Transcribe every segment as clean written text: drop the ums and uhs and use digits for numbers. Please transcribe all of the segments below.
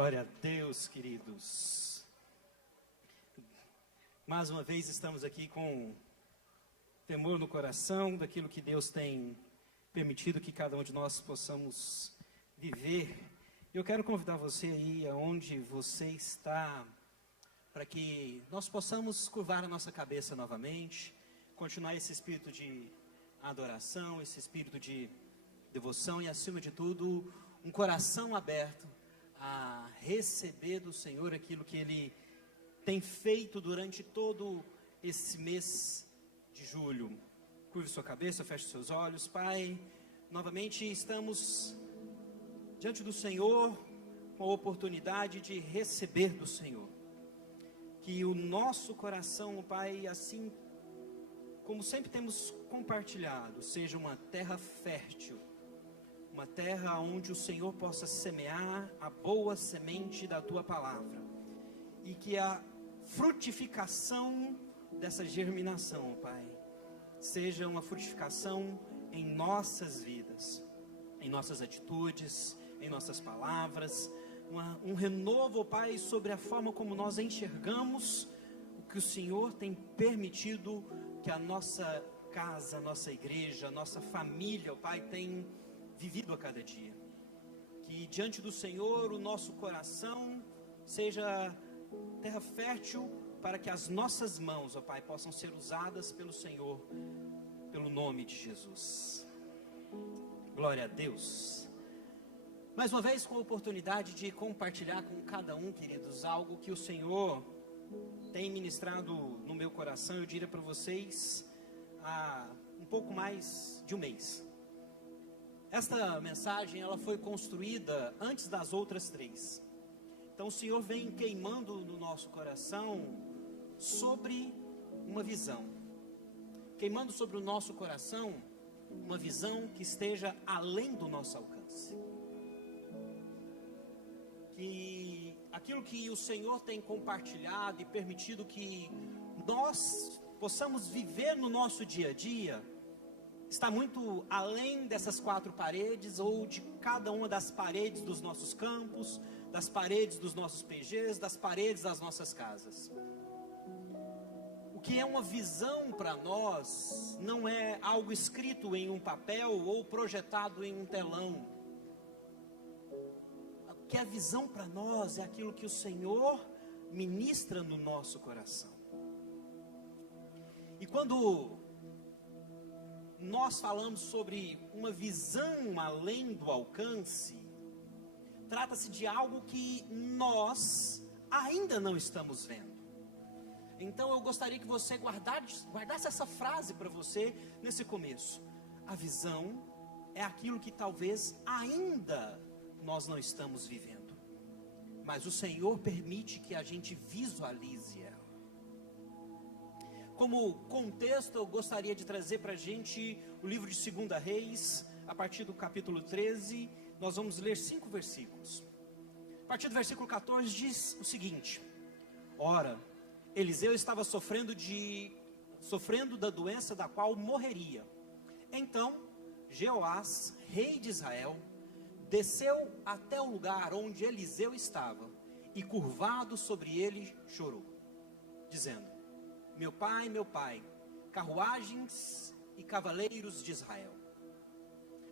Glória a Deus, queridos. Mais uma vez estamos aqui com temor no coração daquilo que Deus tem permitido que cada um de nós possamos viver. Eu quero convidar você aí aonde você está, para que nós possamos curvar a nossa cabeça novamente, continuar esse espírito de adoração, esse espírito de devoção e, acima de tudo, um coração aberto a receber do Senhor aquilo que Ele tem feito durante todo esse mês de julho. Curve sua cabeça, feche seus olhos. Pai, novamente estamos diante do Senhor com a oportunidade de receber do Senhor. Que o nosso coração, Pai, assim como sempre temos compartilhado, seja uma terra fértil, uma terra onde o Senhor possa semear a boa semente da Tua palavra, e que a frutificação dessa germinação, Pai, seja uma frutificação em nossas vidas, em nossas atitudes, em nossas palavras, um renovo, Pai, sobre a forma como nós enxergamos o que o Senhor tem permitido que a nossa casa, a nossa igreja, a nossa família, Pai, tem vivido a cada dia. Que diante do Senhor o nosso coração seja terra fértil para que as nossas mãos, ó Pai, possam ser usadas pelo Senhor, pelo nome de Jesus. Glória a Deus. Mais uma vez com a oportunidade de compartilhar com cada um, queridos, algo que o Senhor tem ministrado no meu coração. Eu diria para vocês há um pouco mais de um mês. Esta mensagem, ela foi construída antes das outras três. Então o Senhor vem queimando no nosso coração sobre uma visão. Queimando sobre o nosso coração uma visão que esteja além do nosso alcance. Que aquilo que o Senhor tem compartilhado e permitido que nós possamos viver no nosso dia a dia, está muito além dessas quatro paredes, ou de cada uma das paredes dos nossos campos, das paredes dos nossos PGs, das paredes das nossas casas. O que é uma visão para nós não é algo escrito em um papel ou projetado em um telão. O que é visão para nós é aquilo que o Senhor ministra no nosso coração. E quando nós falamos sobre uma visão além do alcance, trata-se de algo que nós ainda não estamos vendo. Então eu gostaria que você guardasse essa frase para você nesse começo. A visão é aquilo que talvez ainda nós não estamos vivendo, mas o Senhor permite que a gente visualize ela. Como contexto, eu gostaria de trazer para a gente o livro de 2 Reis, a partir do capítulo 13, nós vamos ler 5 versículos. A partir do versículo 14 diz o seguinte: Ora, Eliseu estava sofrendo da doença da qual morreria. Então, Jeoás, rei de Israel, desceu até o lugar onde Eliseu estava, e curvado sobre ele, chorou, dizendo: meu pai, carruagens e cavaleiros de Israel.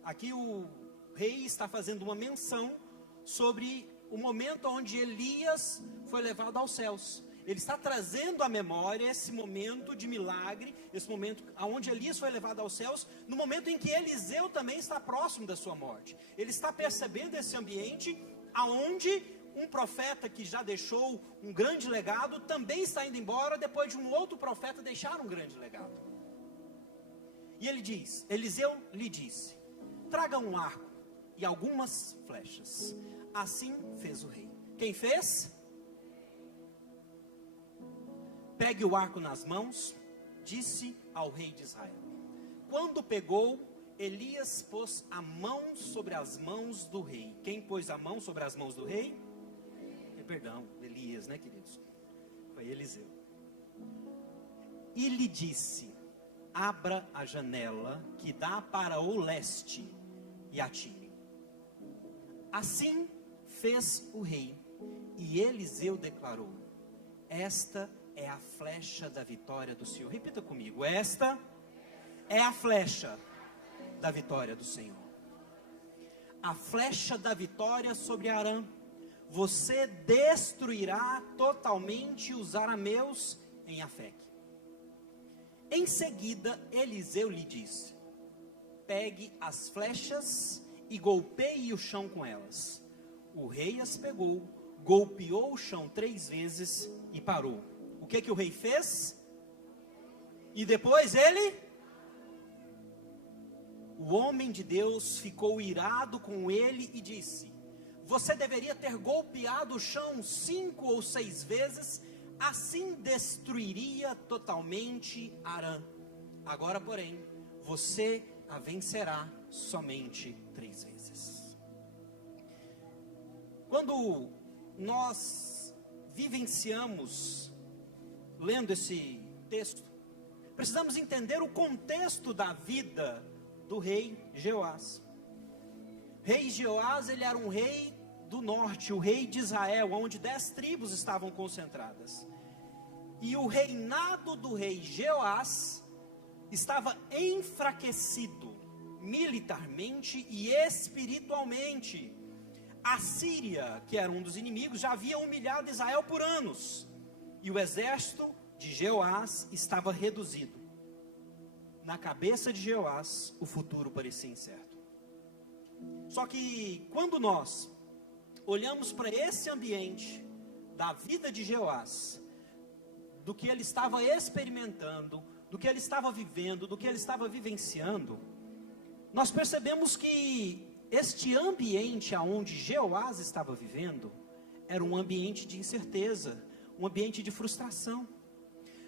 Aqui o rei está fazendo uma menção sobre o momento onde Elias foi levado aos céus. Ele está trazendo à memória esse momento de milagre, esse momento onde Elias foi levado aos céus, no momento em que Eliseu também está próximo da sua morte. Ele está percebendo esse ambiente aonde um profeta que já deixou um grande legado também está indo embora depois de um outro profeta deixar um grande legado. E Eliseu lhe disse: traga um arco e algumas flechas. Assim fez o rei. Quem fez? Pegue o arco nas mãos, disse ao rei de Israel. Quando pegou, Elias pôs a mão sobre as mãos do rei. Quem pôs a mão sobre as mãos do rei? Perdão, Elias, né, queridos? Foi Eliseu. E lhe disse: abra a janela que dá para o leste e atire. Assim fez o rei, E Eliseu declarou: esta é a flecha da vitória do Senhor. Repita comigo: esta é a flecha da vitória do Senhor. A flecha da vitória sobre Arã. Você destruirá totalmente os arameus em Afec. Em seguida, Eliseu lhe disse: pegue as flechas e golpeie o chão com elas. O rei as pegou, golpeou o chão 3 vezes e parou. O que o rei fez? E depois o homem de Deus ficou irado com ele e disse: você deveria ter golpeado o chão 5 ou 6 vezes, assim destruiria totalmente Arã. Agora, porém, você a vencerá somente 3 vezes. Quando nós vivenciamos, lendo esse texto, precisamos entender o contexto da vida do rei Jeoás. Rei Jeoás, ele era um rei do norte, o rei de Israel, onde 10 tribos estavam concentradas. E o reinado do rei Jeoás estava enfraquecido militarmente e espiritualmente. A Síria, que era um dos inimigos, já havia humilhado Israel por anos. E o exército de Jeoás estava reduzido. Na cabeça de Jeoás, o futuro parecia incerto. Só que quando nós olhamos para esse ambiente da vida de Jeoás, do que ele estava experimentando, do que ele estava vivendo, do que ele estava vivenciando, nós percebemos que este ambiente aonde Jeoás estava vivendo era um ambiente de incerteza, um ambiente de frustração.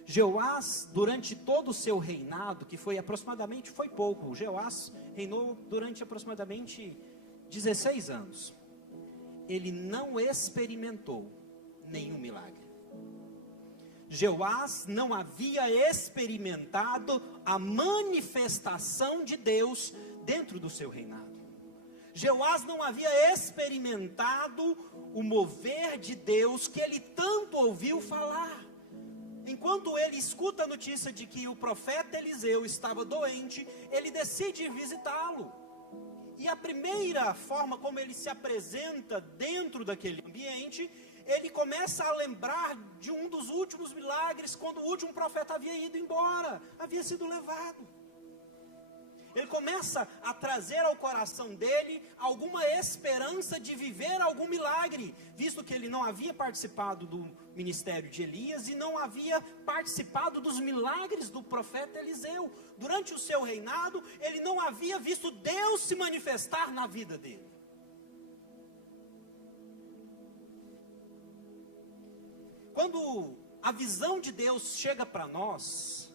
Jeoás, durante todo o seu reinado, que foi pouco, Jeoás reinou durante aproximadamente 16 anos. Ele não experimentou nenhum milagre. Jeoás não havia experimentado a manifestação de Deus dentro do seu reinado. Jeoás não havia experimentado o mover de Deus que ele tanto ouviu falar. Enquanto ele escuta a notícia de que o profeta Eliseu estava doente, ele decide ir visitá-lo. E a primeira forma como ele se apresenta dentro daquele ambiente, ele começa a lembrar de um dos últimos milagres, quando o último profeta havia ido embora, havia sido levado. Ele começa a trazer ao coração dele alguma esperança de viver algum milagre, visto que ele não havia participado do ministério de Elias e não havia participado dos milagres do profeta Eliseu. Durante o seu reinado, ele não havia visto Deus se manifestar na vida dele. Quando a visão de Deus chega para nós,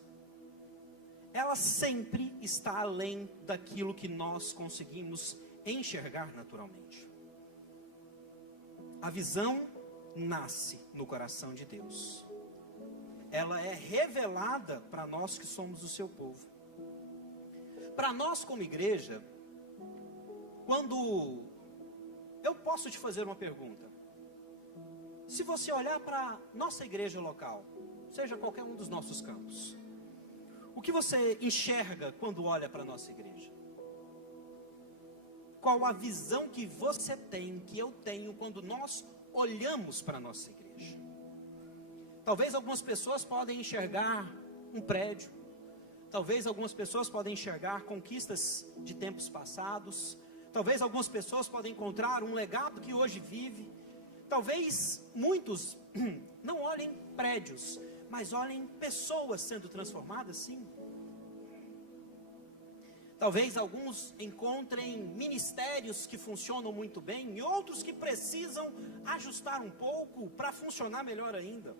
ela sempre está além daquilo que nós conseguimos enxergar naturalmente. A visão nasce no coração de Deus. Ela é revelada para nós que somos o seu povo. Para nós como igreja, quando eu posso te fazer uma pergunta. Se você olhar para nossa igreja local, seja qualquer um dos nossos campos, o que você enxerga quando olha para a nossa igreja? Qual a visão que você tem, que eu tenho, quando nós olhamos para a nossa igreja? Talvez algumas pessoas podem enxergar um prédio. Talvez algumas pessoas podem enxergar conquistas de tempos passados. Talvez algumas pessoas podem encontrar um legado que hoje vive. Talvez muitos não olhem prédios, mas olhem pessoas sendo transformadas, sim. Talvez alguns encontrem ministérios que funcionam muito bem e outros que precisam ajustar um pouco para funcionar melhor ainda.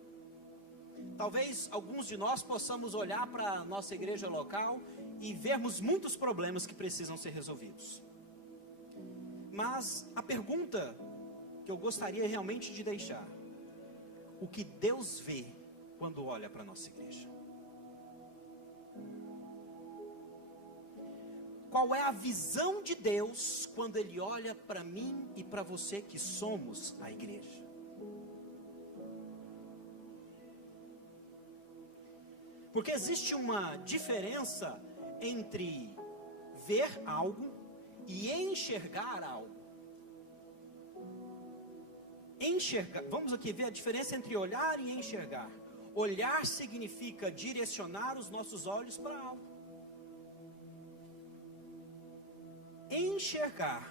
Talvez alguns de nós possamos olhar para a nossa igreja local e vermos muitos problemas que precisam ser resolvidos. Mas a pergunta que eu gostaria realmente de deixar: o que Deus vê quando olha para a nossa igreja? Qual é a visão de Deus quando Ele olha para mim e para você que somos a igreja? Porque existe uma diferença entre ver algo e enxergar algo. Enxergar, vamos aqui ver a diferença entre olhar e enxergar. Olhar significa direcionar os nossos olhos para algo. Enxergar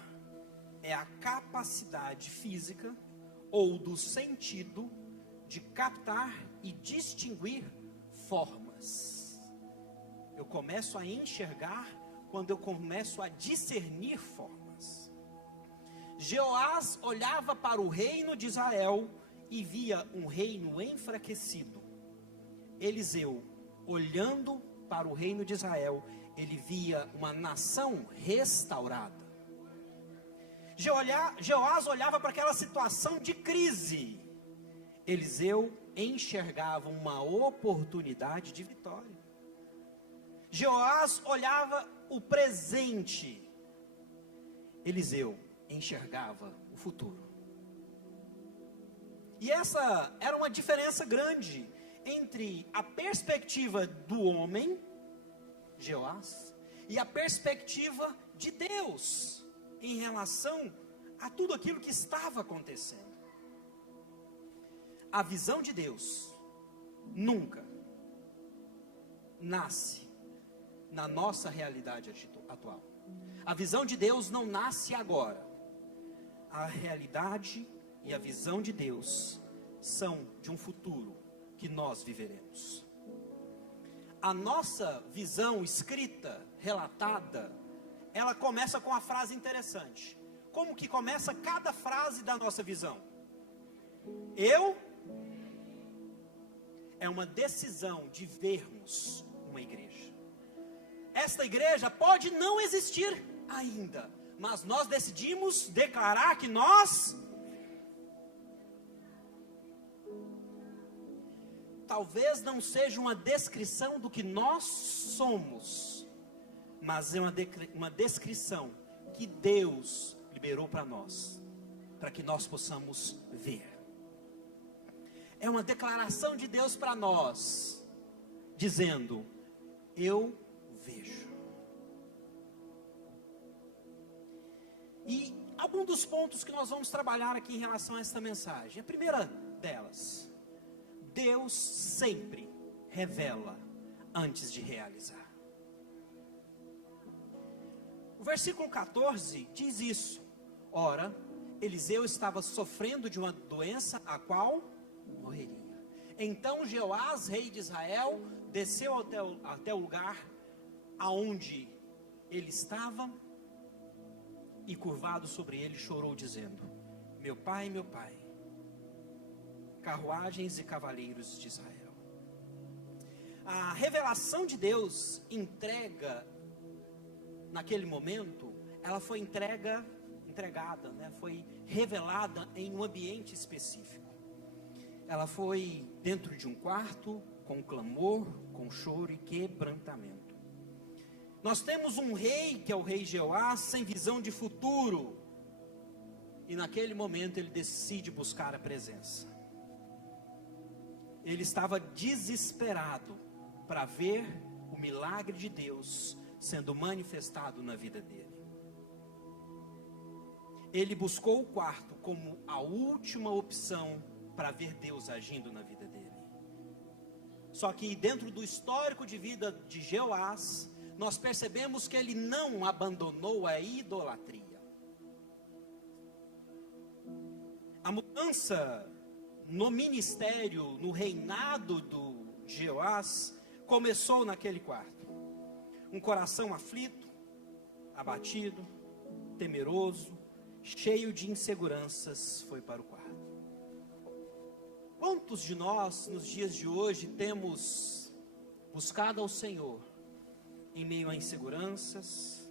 é a capacidade física ou do sentido de captar e distinguir formas. Eu começo a enxergar quando eu começo a discernir formas. Jeoás olhava para o reino de Israel e via um reino enfraquecido. Eliseu, olhando para o reino de Israel, ele via uma nação restaurada. Jeoás olhava para aquela situação de crise. Eliseu enxergava uma oportunidade de vitória. Jeoás olhava o presente. Eliseu enxergava o futuro. E essa era uma diferença grande entre a perspectiva do homem, Jeoás, e a perspectiva de Deus em relação a tudo aquilo que estava acontecendo. A visão de Deus nunca nasce na nossa realidade atual. A visão de Deus não nasce agora. A realidade e a visão de Deus são de um futuro que nós viveremos. A nossa visão escrita, relatada, ela começa com uma frase interessante. Como que começa cada frase da nossa visão? É uma decisão de vermos uma igreja. Esta igreja pode não existir ainda, mas nós decidimos declarar que nós talvez não seja uma descrição do que nós somos, mas é uma descrição que Deus liberou para nós, para que nós possamos ver. É uma declaração de Deus para nós, dizendo: eu vejo. E alguns dos pontos que nós vamos trabalhar aqui em relação a esta mensagem. A primeira delas: Deus sempre revela antes de realizar. O versículo 14 diz isso. Ora, Eliseu estava sofrendo de uma doença a qual morreria. Então Jeoás, rei de Israel, desceu até o lugar aonde ele estava e, curvado sobre ele, chorou, dizendo: meu pai, carruagens e cavaleiros de Israel. A revelação de Deus entrega naquele momento, ela foi entregada, foi revelada em um ambiente específico. Ela foi dentro de um quarto, com clamor, com choro e quebrantamento. Nós temos um rei, que é o rei Jeoás, sem visão de futuro. E naquele momento ele decide buscar a presença. Ele estava desesperado para ver o milagre de Deus sendo manifestado na vida dele. Ele buscou o quarto como a última opção para ver Deus agindo na vida dele. Só que dentro do histórico de vida de Jeoás, nós percebemos que ele não abandonou a idolatria. A mudança no ministério, no reinado do Jeoás, começou naquele quarto. Um coração aflito, abatido, temeroso, cheio de inseguranças, foi para o quarto. Quantos de nós, nos dias de hoje, temos buscado ao Senhor em meio a inseguranças,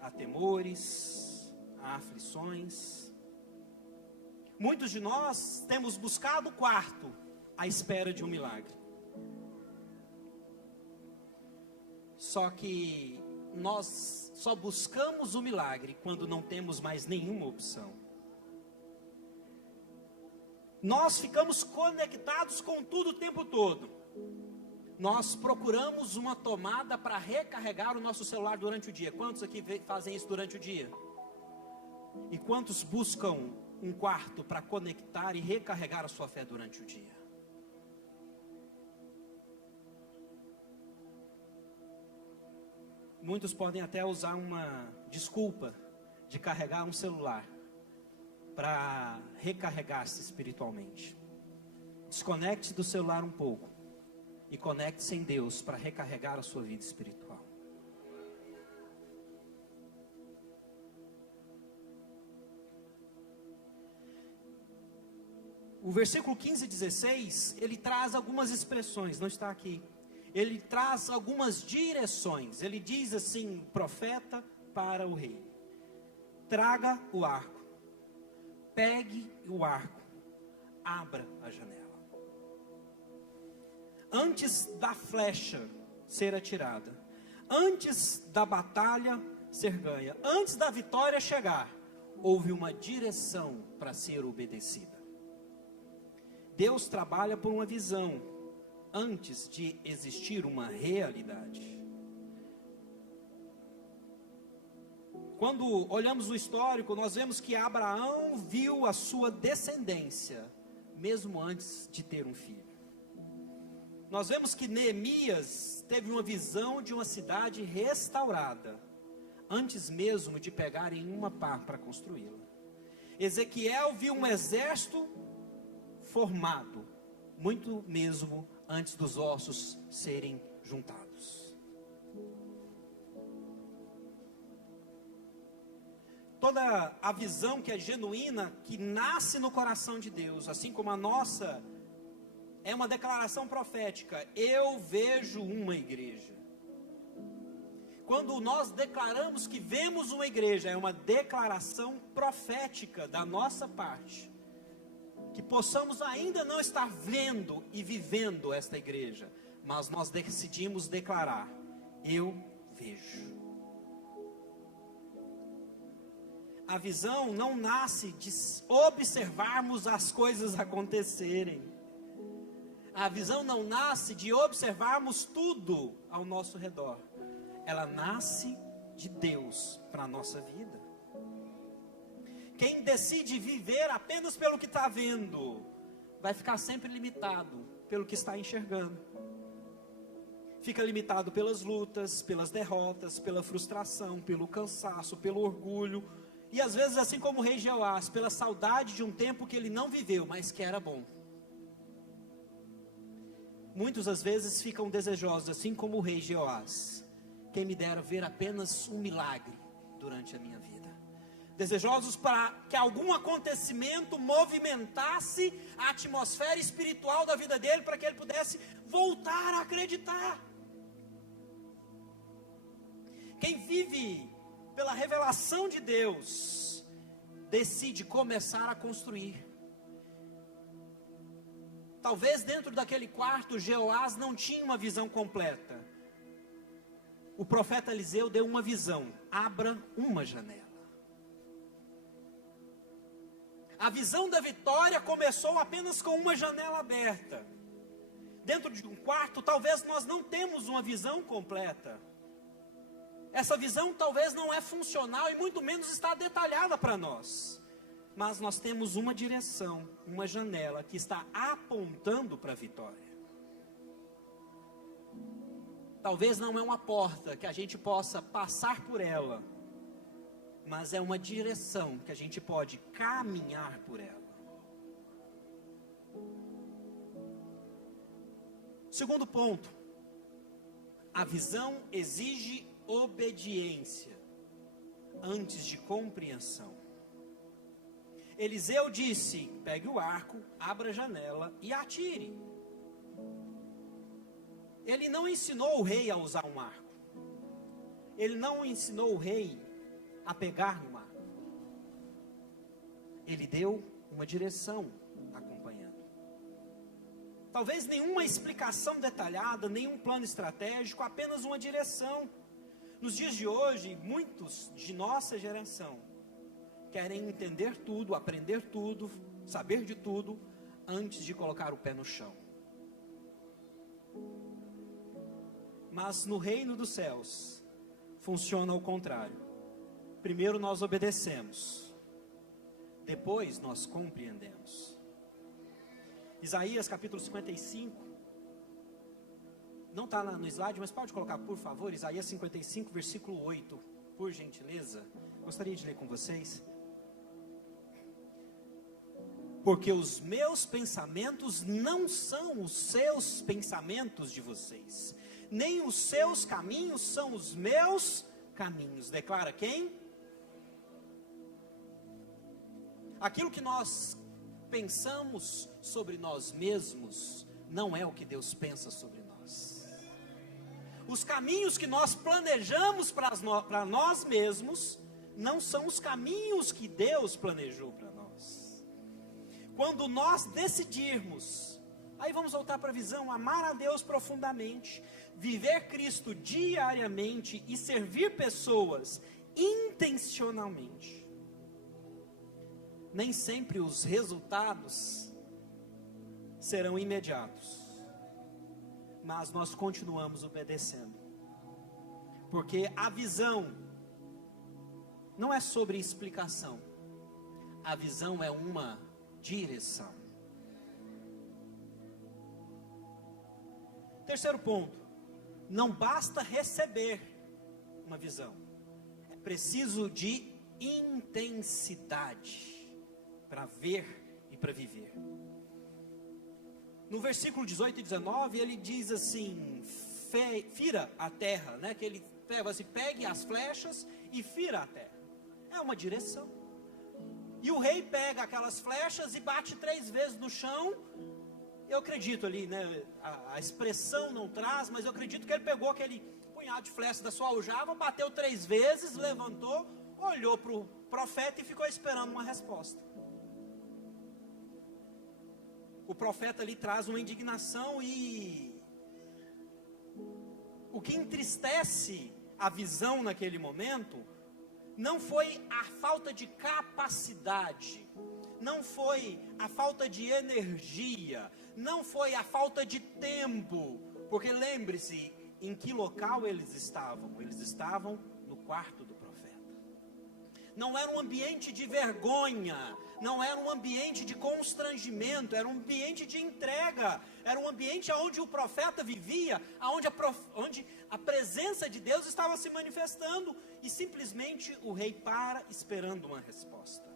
a temores, a aflições? Muitos de nós temos buscado o quarto à espera de um milagre. Só que nós só buscamos o milagre quando não temos mais nenhuma opção. Nós ficamos conectados com tudo o tempo todo. nós procuramos uma tomada para recarregar o nosso celular durante o dia. Quantos aqui fazem isso durante o dia? E quantos buscam um quarto para conectar e recarregar a sua fé durante o dia? Muitos podem até usar uma desculpa de carregar um celular para recarregar-se espiritualmente. Desconecte do celular um pouco e conecte-se em Deus para recarregar a sua vida espiritual. O versículo 15 e 16, ele traz algumas expressões, não está aqui. Ele traz algumas direções. Ele diz assim, profeta para o rei: traga o arco, pegue o arco, abra a janela. Antes da flecha ser atirada, antes da batalha ser ganha, antes da vitória chegar, houve uma direção para ser obedecida. Deus trabalha por uma visão antes de existir uma realidade. Quando olhamos o histórico, nós vemos que Abraão viu a sua descendência, mesmo antes de ter um filho. Nós vemos que Neemias teve uma visão de uma cidade restaurada, antes mesmo de pegarem uma pá para construí-la. Ezequiel viu um exército formado, muito mesmo antes dos ossos serem juntados. Toda a visão que é genuína, que nasce no coração de Deus, assim como a nossa, é uma declaração profética. Eu vejo uma igreja. Quando nós declaramos que vemos uma igreja, é uma declaração profética da nossa parte. Que possamos ainda não estar vendo e vivendo esta igreja, mas nós decidimos declarar: eu vejo. A visão não nasce de observarmos as coisas acontecerem. A visão não nasce de observarmos tudo ao nosso redor. Ela nasce de Deus para a nossa vida. Quem decide viver apenas pelo que está vendo, vai ficar sempre limitado pelo que está enxergando. Fica limitado pelas lutas, pelas derrotas, pela frustração, pelo cansaço, pelo orgulho. E às vezes, assim como o rei Jeoás, pela saudade de um tempo que ele não viveu, mas que era bom. Muitos às vezes ficam desejosos, assim como o rei Jeoás. Quem me dera ver apenas um milagre durante a minha vida. Desejosos para que algum acontecimento movimentasse a atmosfera espiritual da vida dele, para que ele pudesse voltar a acreditar. Quem vive pela revelação de Deus, decide começar a construir. Talvez dentro daquele quarto, Jeoás não tinha uma visão completa. O profeta Eliseu deu uma visão: abra uma janela. A visão da vitória começou apenas com uma janela aberta. Dentro de um quarto, talvez nós não temos uma visão completa. Essa visão talvez não é funcional e muito menos está detalhada para nós. Mas nós temos uma direção, uma janela que está apontando para a vitória. Talvez não é uma porta que a gente possa passar por ela, mas é uma direção que a gente pode caminhar por ela. Segundo ponto, a visão exige obediência antes de compreensão. Eliseu disse: pegue o arco, abra a janela e atire. Ele não ensinou o rei a usar um arco. Ele não ensinou o rei a pegar no arco. Ele deu uma direção acompanhando. Talvez nenhuma explicação detalhada, nenhum plano estratégico, apenas uma direção. Nos dias de hoje, muitos de nossa geração querem entender tudo, aprender tudo, saber de tudo, antes de colocar o pé no chão. Mas no reino dos céus, funciona ao contrário. Primeiro nós obedecemos, depois nós compreendemos. Isaías capítulo 55, não está no slide, mas pode colocar por favor, Isaías 55 versículo 8, por gentileza, gostaria de ler com vocês. Porque os meus pensamentos não são os seus pensamentos de vocês, nem os seus caminhos são os meus caminhos, declara quem? Aquilo que nós pensamos sobre nós mesmos, não é o que Deus pensa sobre nós. Os caminhos que nós planejamos para nós mesmos, não são os caminhos que Deus planejou para nós. Quando nós decidirmos, aí vamos voltar para a visão, amar a Deus profundamente, viver Cristo diariamente e servir pessoas intencionalmente, nem sempre os resultados serão imediatos, mas nós continuamos obedecendo, porque a visão não é sobre explicação, a visão é uma direção. Terceiro ponto, não basta receber uma visão, é preciso de intensidade para ver e para viver. No versículo 18 e 19 ele diz assim, fira a terra, né? Que ele pega assim, pegue as flechas e fira a terra, é uma direção. E o rei pega aquelas flechas e bate 3 vezes no chão. Eu acredito ali, né, a expressão não traz, mas eu acredito que ele pegou aquele punhado de flechas da sua aljava, bateu 3 vezes, levantou, olhou para o profeta e ficou esperando uma resposta. O profeta ali traz uma indignação e o que entristece a visão naquele momento não foi a falta de capacidade, não foi a falta de energia, não foi a falta de tempo, porque lembre-se, em que local eles estavam? Eles estavam no quarto do profeta. Não era um ambiente de vergonha, não era um ambiente de constrangimento, era um ambiente de entrega, era um ambiente onde o profeta vivia, onde a presença de Deus estava se manifestando, e simplesmente o rei para esperando uma resposta.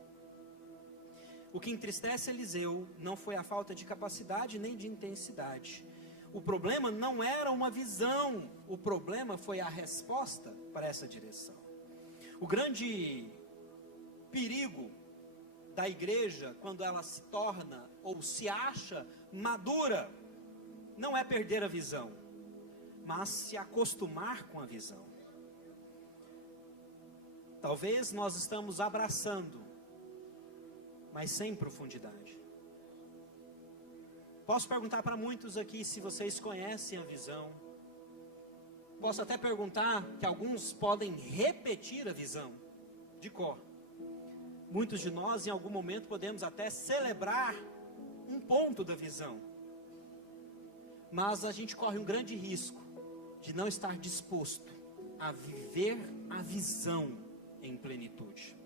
O que entristece Eliseu não foi a falta de capacidade nem de intensidade. O problema não era uma visão, o problema foi a resposta para essa direção. O grande perigo da igreja, quando ela se torna ou se acha madura, não é perder a visão, mas se acostumar com a visão. Talvez nós estamos abraçando, mas sem profundidade. Posso perguntar para muitos aqui se vocês conhecem a visão. Posso até perguntar que alguns podem repetir a visão de cor. Muitos de nós em algum momento podemos até celebrar um ponto da visão. Mas a gente corre um grande risco de não estar disposto a viver a visão em plenitude.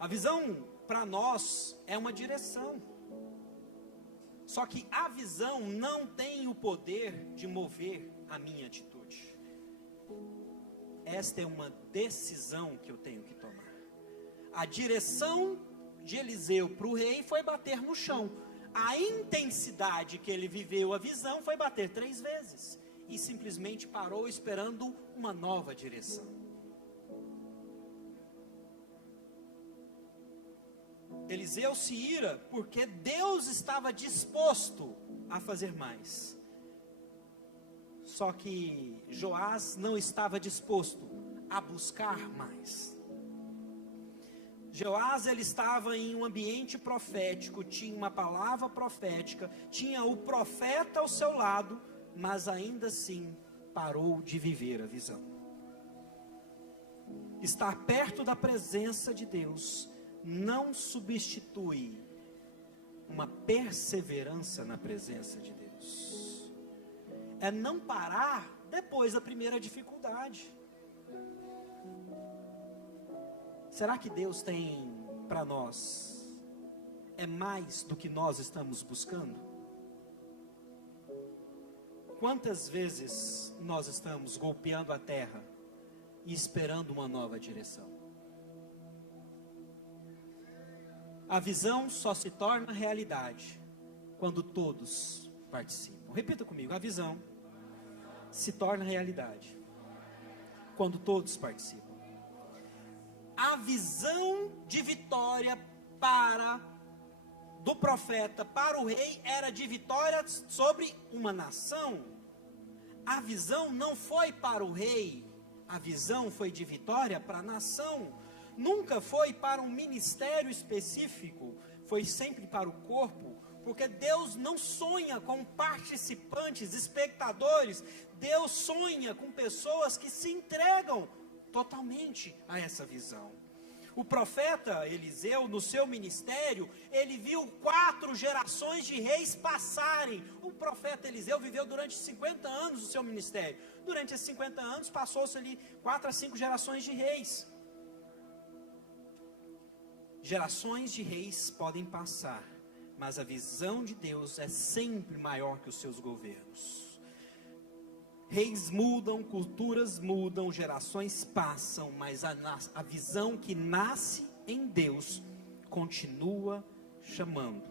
A visão para nós é uma direção. Só que a visão não tem o poder de mover a minha atitude. Esta é uma decisão que eu tenho que tomar. A direção de Eliseu para o rei foi bater no chão. A intensidade que ele viveu a visão foi bater 3 vezes. E simplesmente parou esperando uma nova direção. Eliseu se ira porque Deus estava disposto a fazer mais. Só que Joás não estava disposto a buscar mais. Joás, ele estava em um ambiente profético, tinha uma palavra profética, tinha o profeta ao seu lado, mas ainda assim parou de viver a visão. Estar perto da presença de Deus não substitui uma perseverança na presença de Deus. é não parar depois da primeira dificuldade. Será que Deus tem para nós mais do que nós estamos buscando? Quantas vezes nós estamos golpeando a terra e esperando uma nova direção? A visão só se torna realidade quando todos participam. Repita comigo: a visão se torna realidade quando todos participam. A visão de vitória do profeta para o rei era de vitória sobre uma nação. A visão não foi para o rei, a visão foi de vitória para a nação. Nunca foi para um ministério específico, foi sempre para o corpo, porque Deus não sonha com participantes, espectadores. Deus sonha com pessoas que se entregam totalmente a essa visão. O profeta Eliseu, no seu ministério, ele viu 4 gerações de reis passarem. O profeta Eliseu viveu durante 50 anos o seu ministério. Durante esses 50 anos, passou-se ali 4 a 5 gerações de reis. Gerações de reis podem passar, mas a visão de Deus é sempre maior que os seus governos. Reis mudam, culturas mudam, gerações passam, mas a visão que nasce em Deus continua chamando,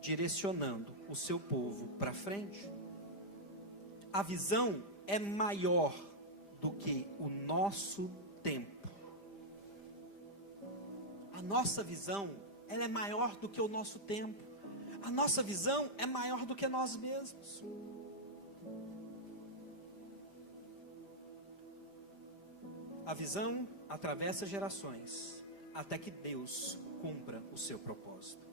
direcionando o seu povo para frente. A visão é maior do que o nosso tempo. A nossa visão, ela é maior do que o nosso tempo. A nossa visão é maior do que nós mesmos. A visão atravessa gerações, até que Deus cumpra o seu propósito.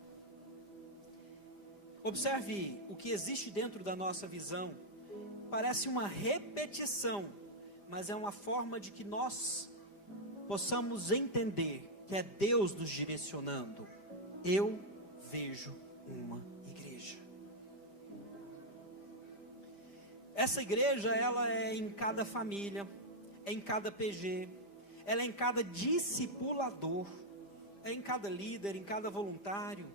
Observe o que existe dentro da nossa visão. Parece uma repetição, mas é uma forma de que nós possamos entender que é Deus nos direcionando. Eu vejo uma igreja. Essa igreja, ela é em cada família, é em cada PG, ela é em cada discipulador, é em cada líder, em cada voluntário.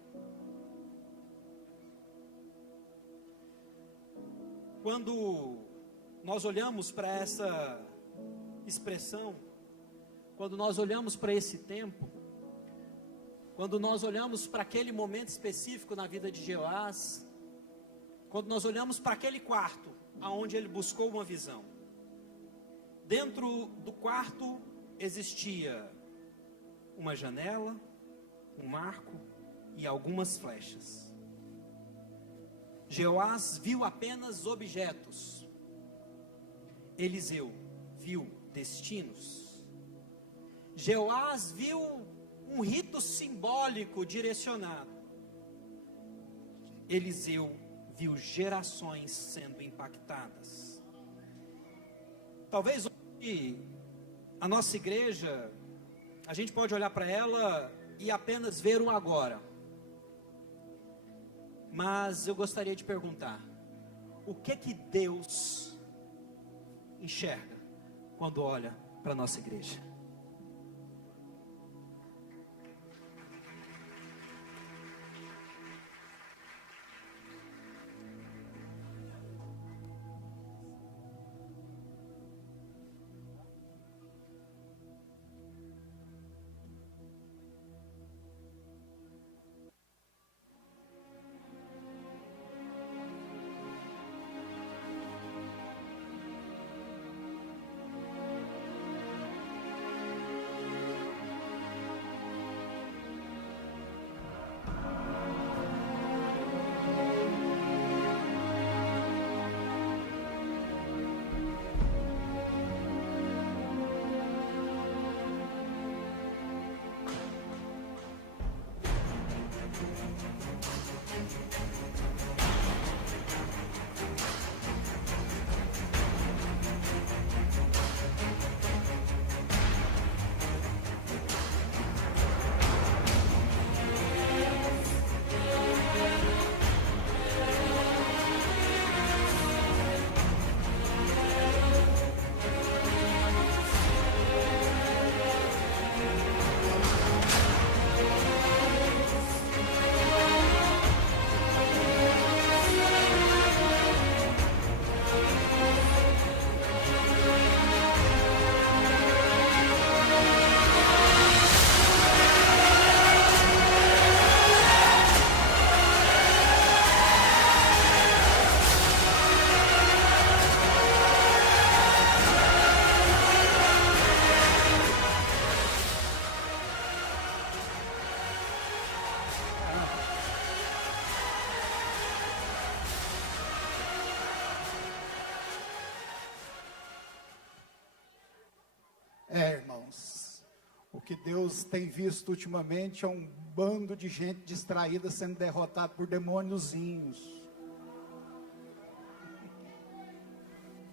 Quando nós olhamos para essa expressão, quando nós olhamos para esse tempo, quando nós olhamos para aquele momento específico na vida de Jeoás, quando nós olhamos para aquele quarto, aonde ele buscou uma visão, dentro do quarto existia uma janela, um marco e algumas flechas. Jeoás viu apenas objetos. Eliseu viu destinos. Jeoás viu um rito simbólico direcionado. Eliseu viu gerações sendo impactadas. Talvez hoje a nossa igreja, a gente pode olhar para ela e apenas ver o agora. Mas eu gostaria de perguntar: o que Deus enxerga quando olha para a nossa igreja? que Deus tem visto ultimamente é um bando de gente distraída sendo derrotado por demôniozinhos.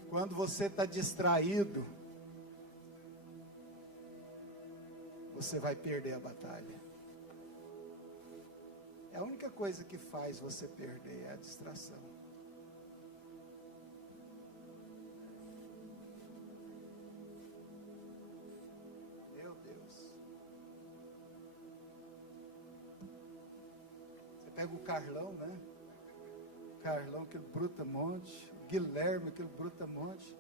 Quando você está distraído, você vai perder a batalha. É a única coisa que faz você perder, é a distração. Meu Deus. Você pega o Carlão, né? Carlão, aquele brutamonte. Guilherme, aquele brutamonte.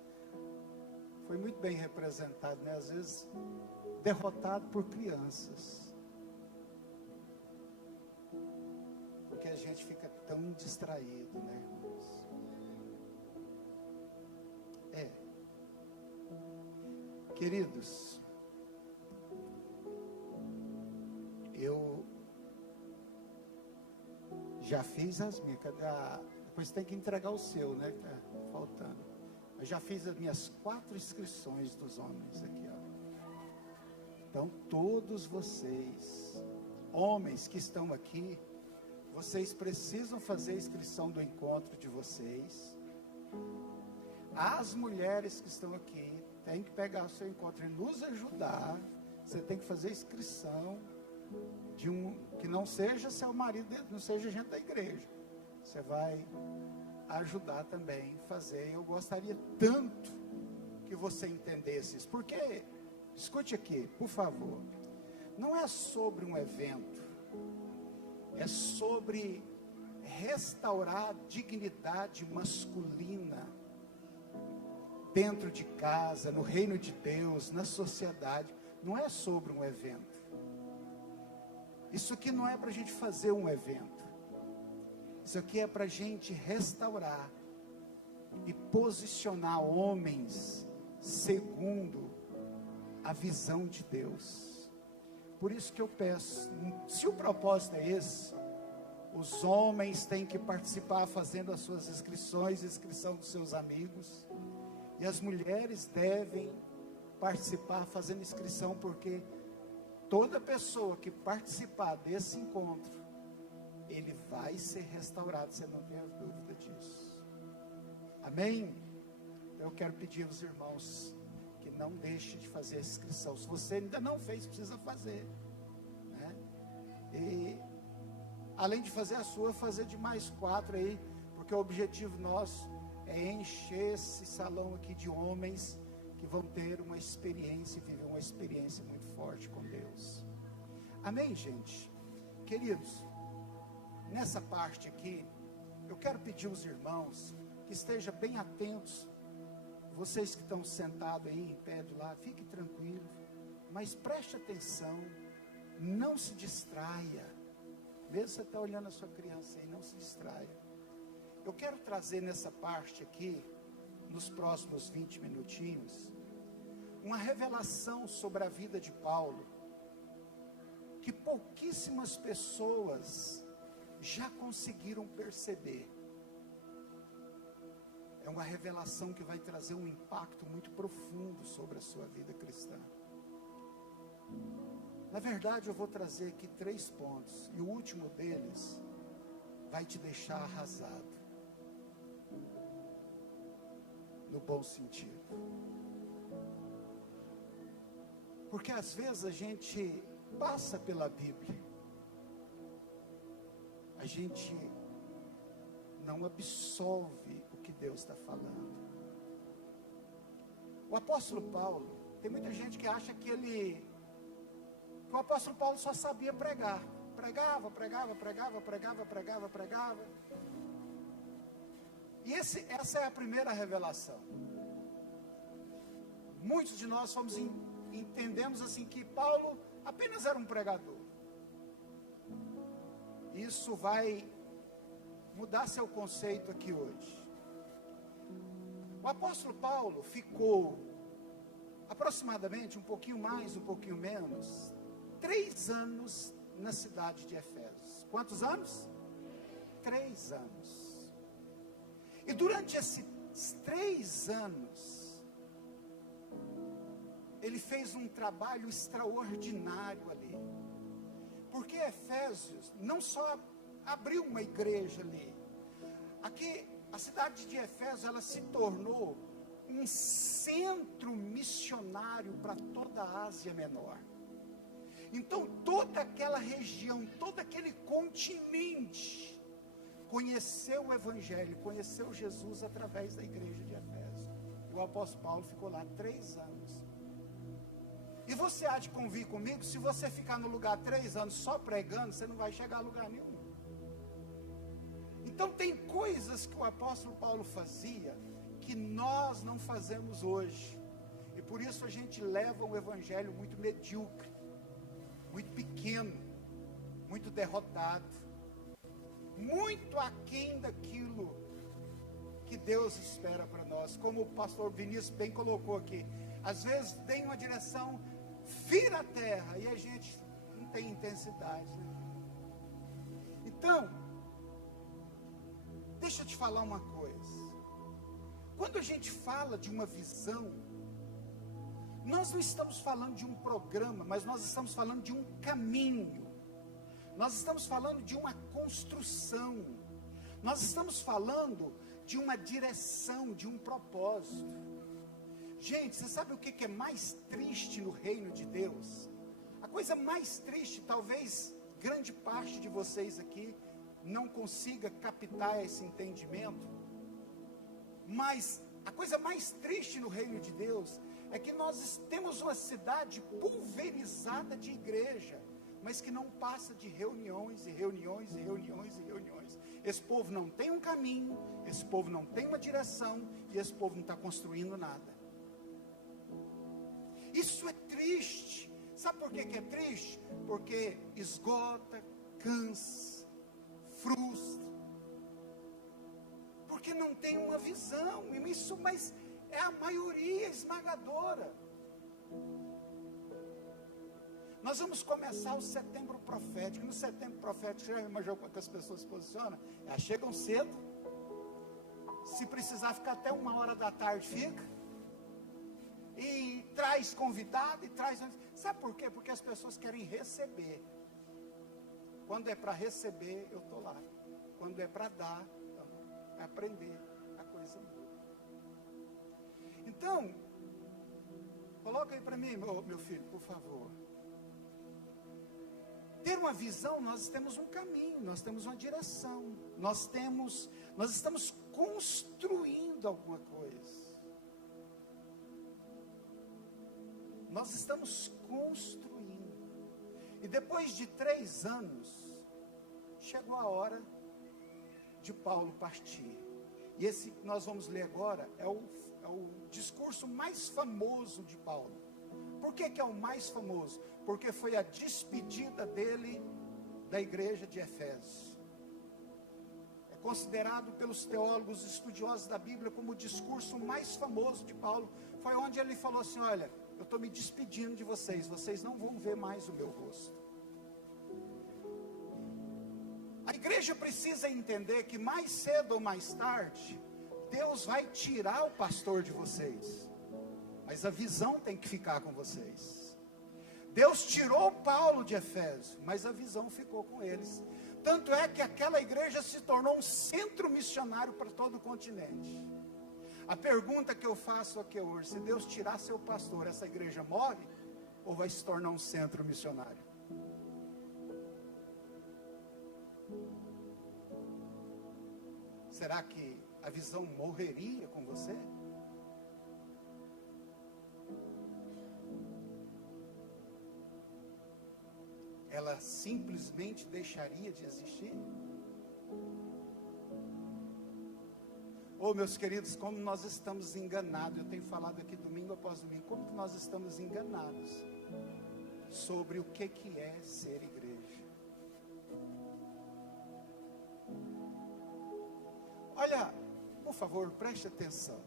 Foi muito bem representado, né? Às vezes, derrotado por crianças. Porque a gente fica tão distraído, né, irmãos? Queridos, eu já fiz as minhas, depois tem que entregar o seu, né, tá faltando. Eu já fiz as minhas 4 inscrições dos homens aqui, ó. Então, todos vocês, homens que estão aqui, vocês precisam fazer a inscrição do encontro de vocês. As mulheres que estão aqui têm que pegar o seu encontro e nos ajudar. Você tem que fazer a inscrição de que não seja seu marido, não seja gente da igreja. Você vai ajudar também a fazer. Eu gostaria tanto que você entendesse isso. Porque, escute aqui, por favor, não é sobre um evento. É sobre restaurar a dignidade masculina dentro de casa, no reino de Deus, na sociedade. Não é sobre um evento. Isso aqui não é para a gente fazer um evento. Isso aqui é para a gente restaurar e posicionar homens segundo a visão de Deus. Por isso que eu peço, se o propósito é esse, os homens têm que participar fazendo as suas inscrições, inscrição dos seus amigos, e as mulheres devem participar fazendo inscrição, porque toda pessoa que participar desse encontro, ele vai ser restaurado, você não tem dúvida disso. Amém? Eu quero pedir aos irmãos que não deixe de fazer a inscrição. Se você ainda não fez, precisa fazer, né? E além de fazer a sua, fazer de mais 4 aí, porque o objetivo nosso é encher esse salão aqui de homens que vão ter uma experiência e viver uma experiência muito forte com Deus. Amém, gente? Queridos, nessa parte aqui, eu quero pedir aos irmãos que estejam bem atentos. Vocês que estão sentados aí em pé do lado, fique tranquilo, mas preste atenção, não se distraia. Mesmo você está olhando a sua criança aí, não se distraia. Eu quero trazer nessa parte aqui, nos próximos 20 minutinhos, uma revelação sobre a vida de Paulo, que pouquíssimas pessoas já conseguiram perceber. É uma revelação que vai trazer um impacto muito profundo sobre a sua vida cristã. Na verdade, eu vou trazer aqui 3 pontos, e o último deles vai te deixar arrasado, no bom sentido. Porque às vezes a gente passa pela Bíblia, a gente não absolve o que Deus está falando. O apóstolo Paulo, tem muita gente que acha que o apóstolo Paulo só sabia pregar. Pregava. E essa é a primeira revelação. Muitos de nós entendemos assim que Paulo apenas era um pregador. Isso vai mudar seu conceito aqui hoje. O apóstolo Paulo ficou aproximadamente, um pouquinho mais, um pouquinho menos, 3 anos na cidade de Efésios. Quantos anos? 3 anos. E durante esses 3 anos, ele fez um trabalho extraordinário ali. Porque Efésios não só abriu uma igreja ali. Aqui, a cidade de Efésios, ela se tornou um centro missionário para toda a Ásia Menor. Então, toda aquela região, todo aquele continente, conheceu o Evangelho, conheceu Jesus através da igreja de Efésios. E o apóstolo Paulo ficou lá 3 anos. E você há de convir comigo, se você ficar no lugar 3 anos só pregando, você não vai chegar a lugar nenhum. Então tem coisas que o apóstolo Paulo fazia, que nós não fazemos hoje. E por isso a gente leva um evangelho muito medíocre, muito pequeno, muito derrotado, muito aquém daquilo que Deus espera para nós. Como o pastor Vinícius bem colocou aqui, às vezes tem uma direção, vira a terra, e a gente não tem intensidade, né? Então, deixa eu te falar uma coisa. Quando a gente fala de uma visão, nós não estamos falando de um programa, mas nós estamos falando de um caminho. Nós estamos falando de uma construção. Nós estamos falando de uma direção, de um propósito. Gente, você sabe o que é mais triste no reino de Deus? A coisa mais triste, talvez grande parte de vocês aqui não consiga captar esse entendimento, mas a coisa mais triste no reino de Deus é que nós temos uma cidade pulverizada de igreja, mas que não passa de reuniões e reuniões e reuniões e reuniões. Esse povo não tem um caminho, esse povo não tem uma direção, e esse povo não está construindo nada. Isso é triste. Sabe por que é triste? Porque esgota, cansa, frustra, porque não tem uma visão. Isso, mas é a maioria esmagadora. Nós vamos começar o setembro profético. No setembro profético, você já imaginou quantas pessoas se posicionam? Elas chegam cedo, se precisar ficar até 1h da tarde, fica, e traz convidado, e traz... Sabe por quê? Porque as pessoas querem receber. Quando é para receber, eu estou lá. Quando é para dar, é aprender, a coisa muda. Então, coloca aí para mim, meu filho, por favor. Ter uma visão, nós temos um caminho, nós temos uma direção, nós estamos construindo alguma coisa. Nós estamos construindo. E depois de 3 anos, chegou a hora de Paulo partir. E esse que nós vamos ler agora é o discurso mais famoso de Paulo. Por que é o mais famoso? Porque foi a despedida dele da igreja de Efésios. É considerado pelos teólogos estudiosos da Bíblia como o discurso mais famoso de Paulo. Foi onde ele falou assim: olha, eu estou me despedindo de vocês, vocês não vão ver mais o meu rosto. A igreja precisa entender que mais cedo ou mais tarde, Deus vai tirar o pastor de vocês, mas a visão tem que ficar com vocês. Deus tirou Paulo de Efésio, mas a visão ficou com eles. Tanto é que aquela igreja se tornou um centro missionário para todo o continente. A pergunta que eu faço aqui hoje: se Deus tirar seu pastor, essa igreja morre ou vai se tornar um centro missionário? Será que a visão morreria com você? Ela simplesmente deixaria de existir? Oh, meus queridos, como nós estamos enganados. Eu tenho falado aqui domingo após domingo, como que nós estamos enganados sobre o que é ser igreja. Olha, por favor, preste atenção.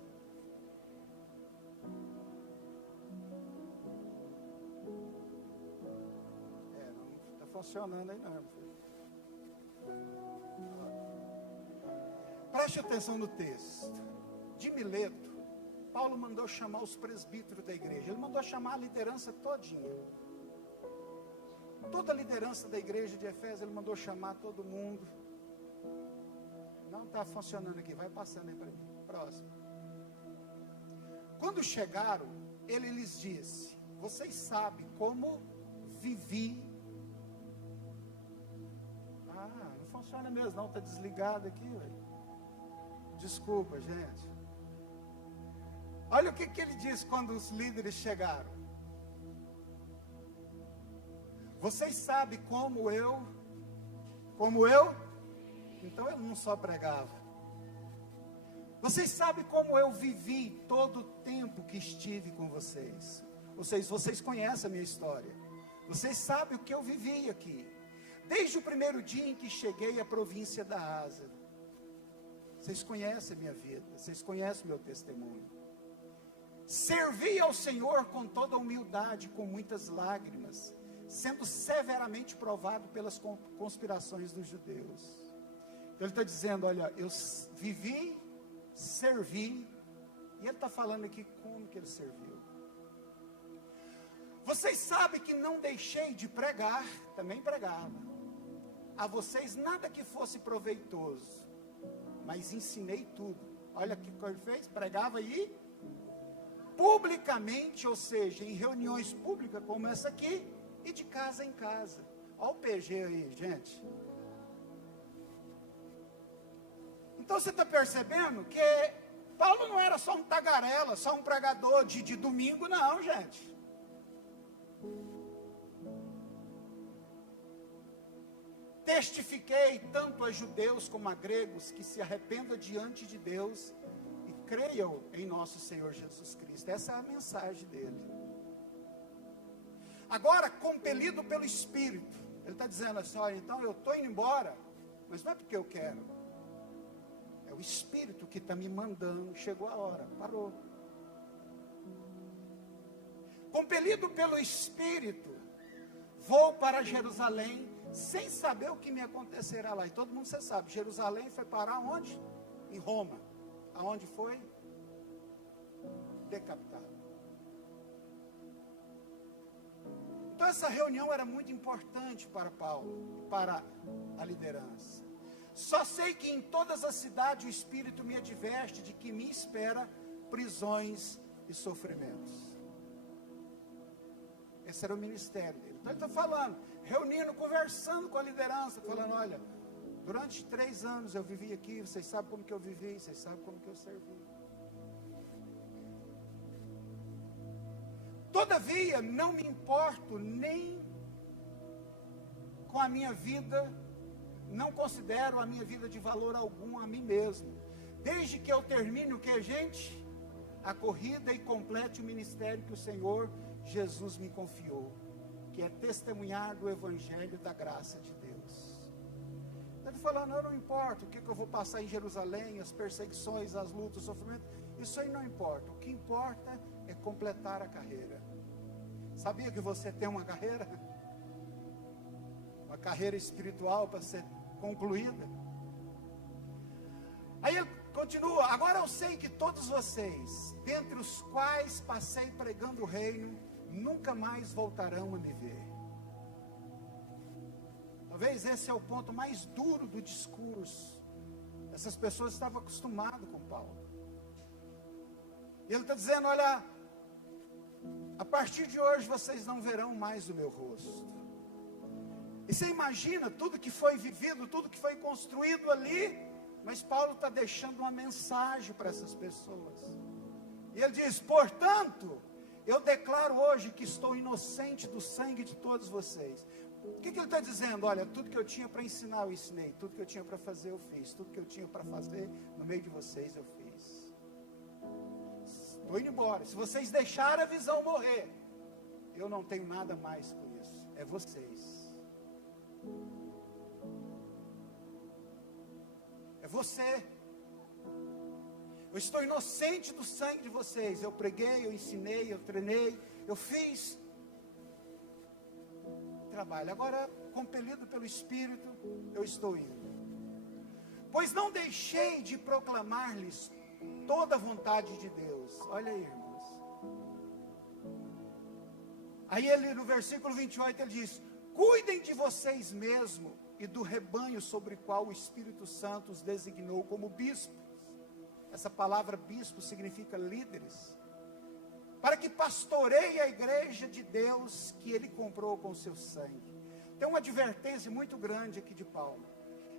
Não está funcionando aí não, filho. Preste atenção no texto. De Mileto, Paulo mandou chamar os presbíteros da igreja. Ele mandou chamar a liderança todinha. Toda a liderança da igreja de Efésios, ele mandou chamar todo mundo. Não está funcionando aqui, vai passando aí para mim. Próximo. Quando chegaram, ele lhes disse: vocês sabem como vivi. Não funciona mesmo não, está desligado aqui, velho. Desculpa, gente. Olha o que ele disse quando os líderes chegaram. Vocês sabem como eu, então ele não só pregava. Vocês sabem como eu vivi todo o tempo que estive com vocês. Vocês conhecem a minha história. Vocês sabem o que eu vivi aqui. Desde o primeiro dia em que cheguei à província da Ásia. Vocês conhecem a minha vida. Vocês conhecem o meu testemunho. Servi ao Senhor com toda humildade, com muitas lágrimas, sendo severamente provado pelas conspirações dos judeus. Então ele está dizendo, olha, eu vivi, servi, e ele está falando aqui como que ele serviu. Vocês sabem que não deixei de pregar, também pregava, a vocês nada que fosse proveitoso, mas ensinei tudo. Olha o que ele fez, pregava e publicamente, ou seja, em reuniões públicas como essa aqui, e de casa em casa. Olha o PG aí, gente. Então você está percebendo que Paulo não era só um tagarela, só um pregador de domingo, não, gente. Testifiquei tanto a judeus como a gregos que se arrependam diante de Deus e creiam em nosso Senhor Jesus Cristo. Essa é a mensagem dele. Agora, compelido pelo Espírito, ele está dizendo assim, olha, então eu estou indo embora, mas não é porque eu quero. É o Espírito que está me mandando, chegou a hora, parou. Compelido pelo Espírito, vou para Jerusalém, sem saber o que me acontecerá lá. E todo mundo você sabe, Jerusalém foi parar onde? Em Roma. Aonde foi? Decapitado. Então essa reunião era muito importante para Paulo, para a liderança. Só sei que em todas as cidades o Espírito me adverte de que me espera prisões e sofrimentos. Esse era o ministério dele. Então ele está falando, reunindo, conversando com a liderança, falando, olha, durante 3 anos eu vivi aqui, vocês sabem como que eu vivi, vocês sabem como que eu servi. Todavia, não me importo nem com a minha vida, não considero a minha vida de valor algum a mim mesmo. Desde que eu termine o que, gente? A corrida e complete o ministério que o Senhor Jesus me confiou, que é testemunhar do Evangelho da graça de Deus. Ele está falando, eu não importa o que eu vou passar em Jerusalém, as perseguições, as lutas, o sofrimento, isso aí não importa. O que importa é completar a carreira. Sabia que você tem uma carreira? Uma carreira espiritual para ser concluída? Aí ele continua, agora eu sei que todos vocês, dentre os quais passei pregando o reino, nunca mais voltarão a me ver. Talvez esse é o ponto mais duro do discurso. Essas pessoas estavam acostumadas com Paulo. E ele está dizendo, olha, a partir de hoje vocês não verão mais o meu rosto. E você imagina tudo que foi vivido, tudo que foi construído ali, mas Paulo está deixando uma mensagem para essas pessoas. E ele diz, portanto, eu declaro hoje que estou inocente do sangue de todos vocês. O que ele está dizendo? Olha, tudo que eu tinha para ensinar eu ensinei, tudo que eu tinha para fazer eu fiz, tudo que eu tinha para fazer no meio de vocês eu fiz. Estou indo embora. Se vocês deixarem a visão morrer, eu não tenho nada mais com isso. É vocês. É você. Eu estou inocente do sangue de vocês. Eu preguei, eu ensinei, eu treinei, eu fiz trabalho. Agora, compelido pelo Espírito, eu estou indo. Pois não deixei de proclamar-lhes toda a vontade de Deus. Olha aí, irmãos. Aí ele, no versículo 28, ele diz: cuidem de vocês mesmos e do rebanho sobre o qual o Espírito Santo os designou como bispos. Essa palavra bispo significa líderes. Para que pastoreie a igreja de Deus que ele comprou com seu sangue. Tem uma advertência muito grande aqui de Paulo.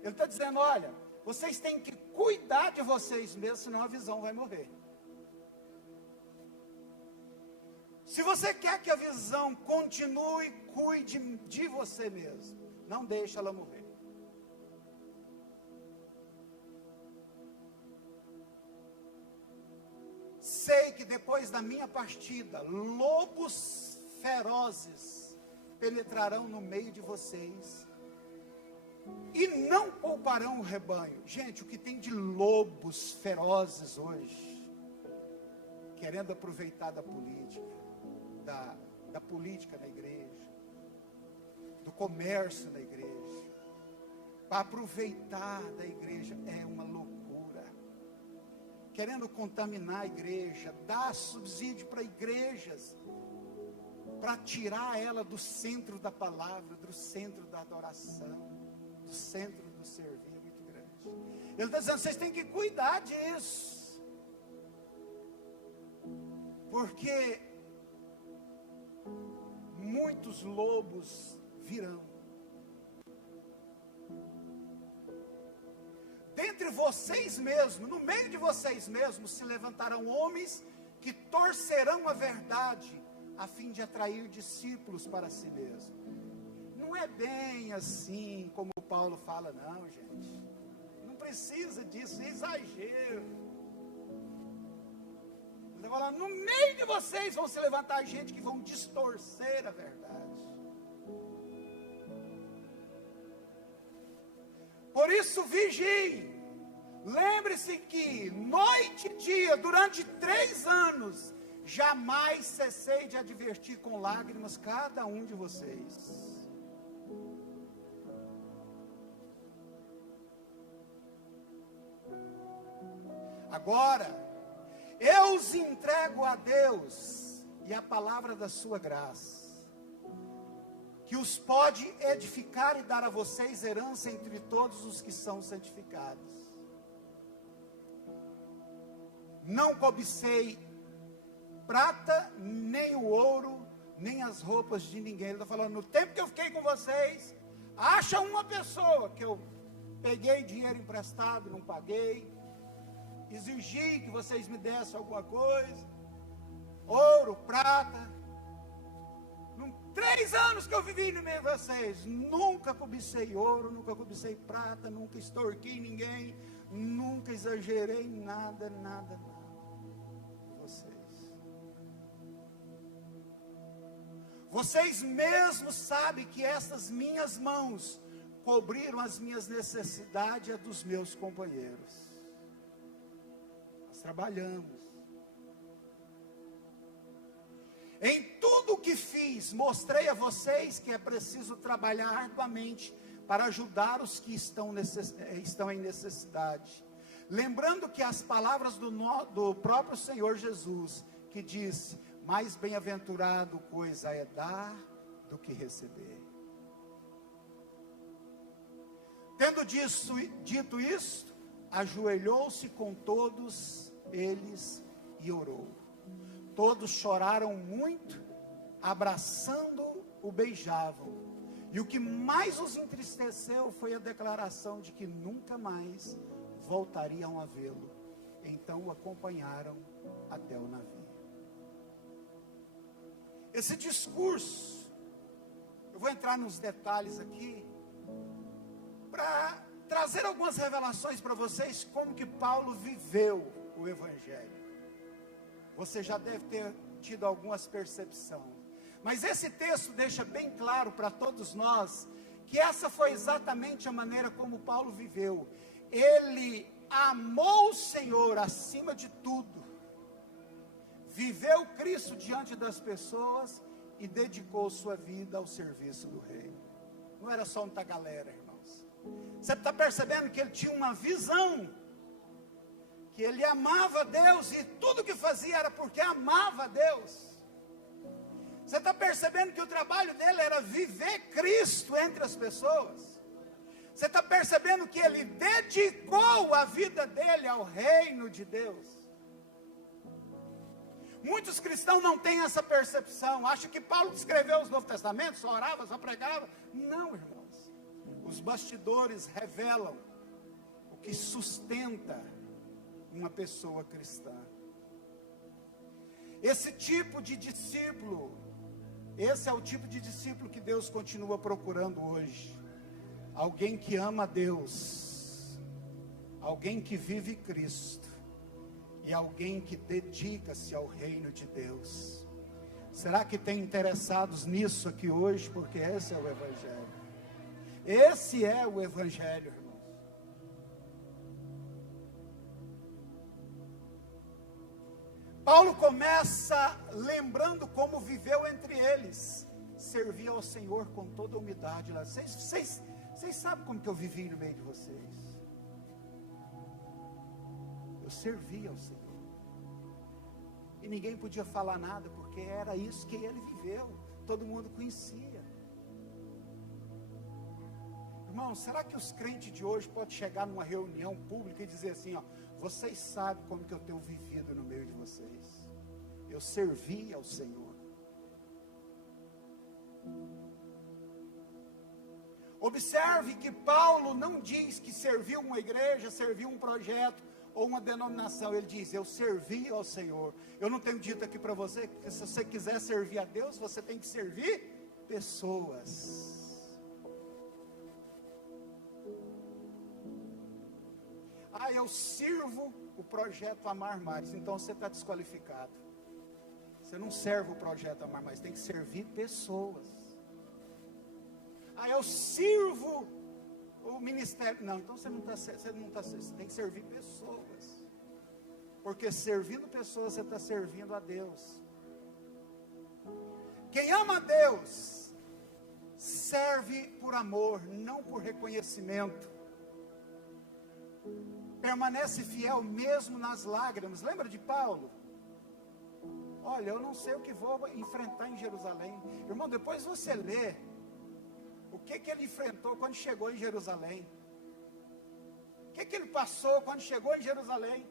Ele está dizendo: olha, vocês têm que cuidar de vocês mesmos, senão a visão vai morrer. Se você quer que a visão continue, cuide de você mesmo. Não deixe ela morrer. Sei que depois da minha partida, lobos ferozes penetrarão no meio de vocês e não pouparão o rebanho. Gente, o que tem de lobos ferozes hoje, querendo aproveitar da política, da política na igreja, do comércio na igreja, para aproveitar da igreja, é uma loucura. Querendo contaminar a igreja, dar subsídio para igrejas, para tirar ela do centro da palavra, do centro da adoração, do centro do servir, é muito grande. Ele está dizendo: vocês têm que cuidar disso, porque muitos lobos virão. Dentre vocês mesmos, no meio de vocês mesmos, se levantarão homens que torcerão a verdade, a fim de atrair discípulos para si mesmo. Não é bem assim como o Paulo fala, não, gente. Não precisa disso, é exagero. Ele está falando: no meio de vocês vão se levantar gente que vão distorcer a verdade. Por isso vigiem. Lembre-se que noite e dia, durante 3 anos, jamais cessei de advertir com lágrimas cada um de vocês. Agora, eu os entrego a Deus e a palavra da sua graça, que os pode edificar e dar a vocês herança entre todos os que são santificados. Não cobicei prata, nem o ouro, nem as roupas de ninguém. Ele está falando: no tempo que eu fiquei com vocês, acha uma pessoa que eu peguei dinheiro emprestado, não paguei, exigi que vocês me dessem alguma coisa, ouro, prata. 3 anos que eu vivi no meio de vocês, nunca cobicei ouro, nunca cobicei prata, nunca extorqui ninguém, nunca exagerei nada de vocês. Vocês mesmos sabem que essas minhas mãos cobriram as minhas necessidades e a dos meus companheiros. Nós trabalhamos. Em tudo o que fiz, mostrei a vocês que é preciso trabalhar arduamente para ajudar os que estão em necessidade. Lembrando que as palavras do próprio Senhor Jesus, que disse: mais bem-aventurado coisa é dar do que receber. Tendo dito isso, ajoelhou-se com todos eles e orou. Todos choraram muito, abraçando-o, o beijavam. E o que mais os entristeceu foi a declaração de que nunca mais voltariam a vê-lo. Então o acompanharam até o navio. Esse discurso, eu vou entrar nos detalhes aqui, para trazer algumas revelações para vocês, como que Paulo viveu o Evangelho. Você já deve ter tido algumas percepções. Mas esse texto deixa bem claro para todos nós que essa foi exatamente a maneira como Paulo viveu. Ele amou o Senhor acima de tudo. Viveu Cristo diante das pessoas e dedicou sua vida ao serviço do reino. Não era só uma galera, irmãos. Você está percebendo que ele tinha uma visão, que ele amava a Deus e tudo que fazia era porque amava a Deus. Você está percebendo que o trabalho dele era viver Cristo entre as pessoas? Você está percebendo que ele dedicou a vida dele ao reino de Deus? Muitos cristãos não têm essa percepção, acham que Paulo escreveu os Novos Testamentos, só orava, só pregava. Não, irmãos. Os bastidores revelam o que sustenta uma pessoa cristã. Esse tipo de discípulo, esse é o tipo de discípulo que Deus continua procurando hoje. Alguém que ama a Deus, alguém que vive Cristo, e alguém que dedica-se ao reino de Deus. Será que tem interessados nisso aqui hoje? Porque esse é o Evangelho. Esse é o Evangelho, irmãos. Paulo começa lembrando como viveu entre eles. Servia ao Senhor com toda a humildade. Vocês sabem como que eu vivi no meio de vocês. Eu servia ao Senhor. E ninguém podia falar nada, porque era isso que ele viveu. Todo mundo conhecia. Irmão, será que os crentes de hoje podem chegar numa reunião pública e dizer assim, ó, vocês sabem como que eu tenho vivido no meio de vocês. Eu servi ao Senhor. Observe que Paulo não diz que serviu uma igreja, serviu um projeto ou uma denominação. Ele diz, eu servi ao Senhor. Eu não tenho dito aqui para você que se você quiser servir a Deus, você tem que servir pessoas. Eu sirvo o projeto Amar Mais. Então você está desqualificado. Você não serve o projeto Amar Mais, tem que servir pessoas. Eu sirvo o ministério. Não, então você tem que servir pessoas. Porque servindo pessoas, você está servindo a Deus. Quem ama a Deus, serve por amor, não por reconhecimento. Permanece fiel mesmo nas lágrimas. Lembra de Paulo? Olha, eu não sei o que vou enfrentar em Jerusalém. Irmão, depois você lê o que ele enfrentou quando chegou em Jerusalém. O que ele passou quando chegou em Jerusalém.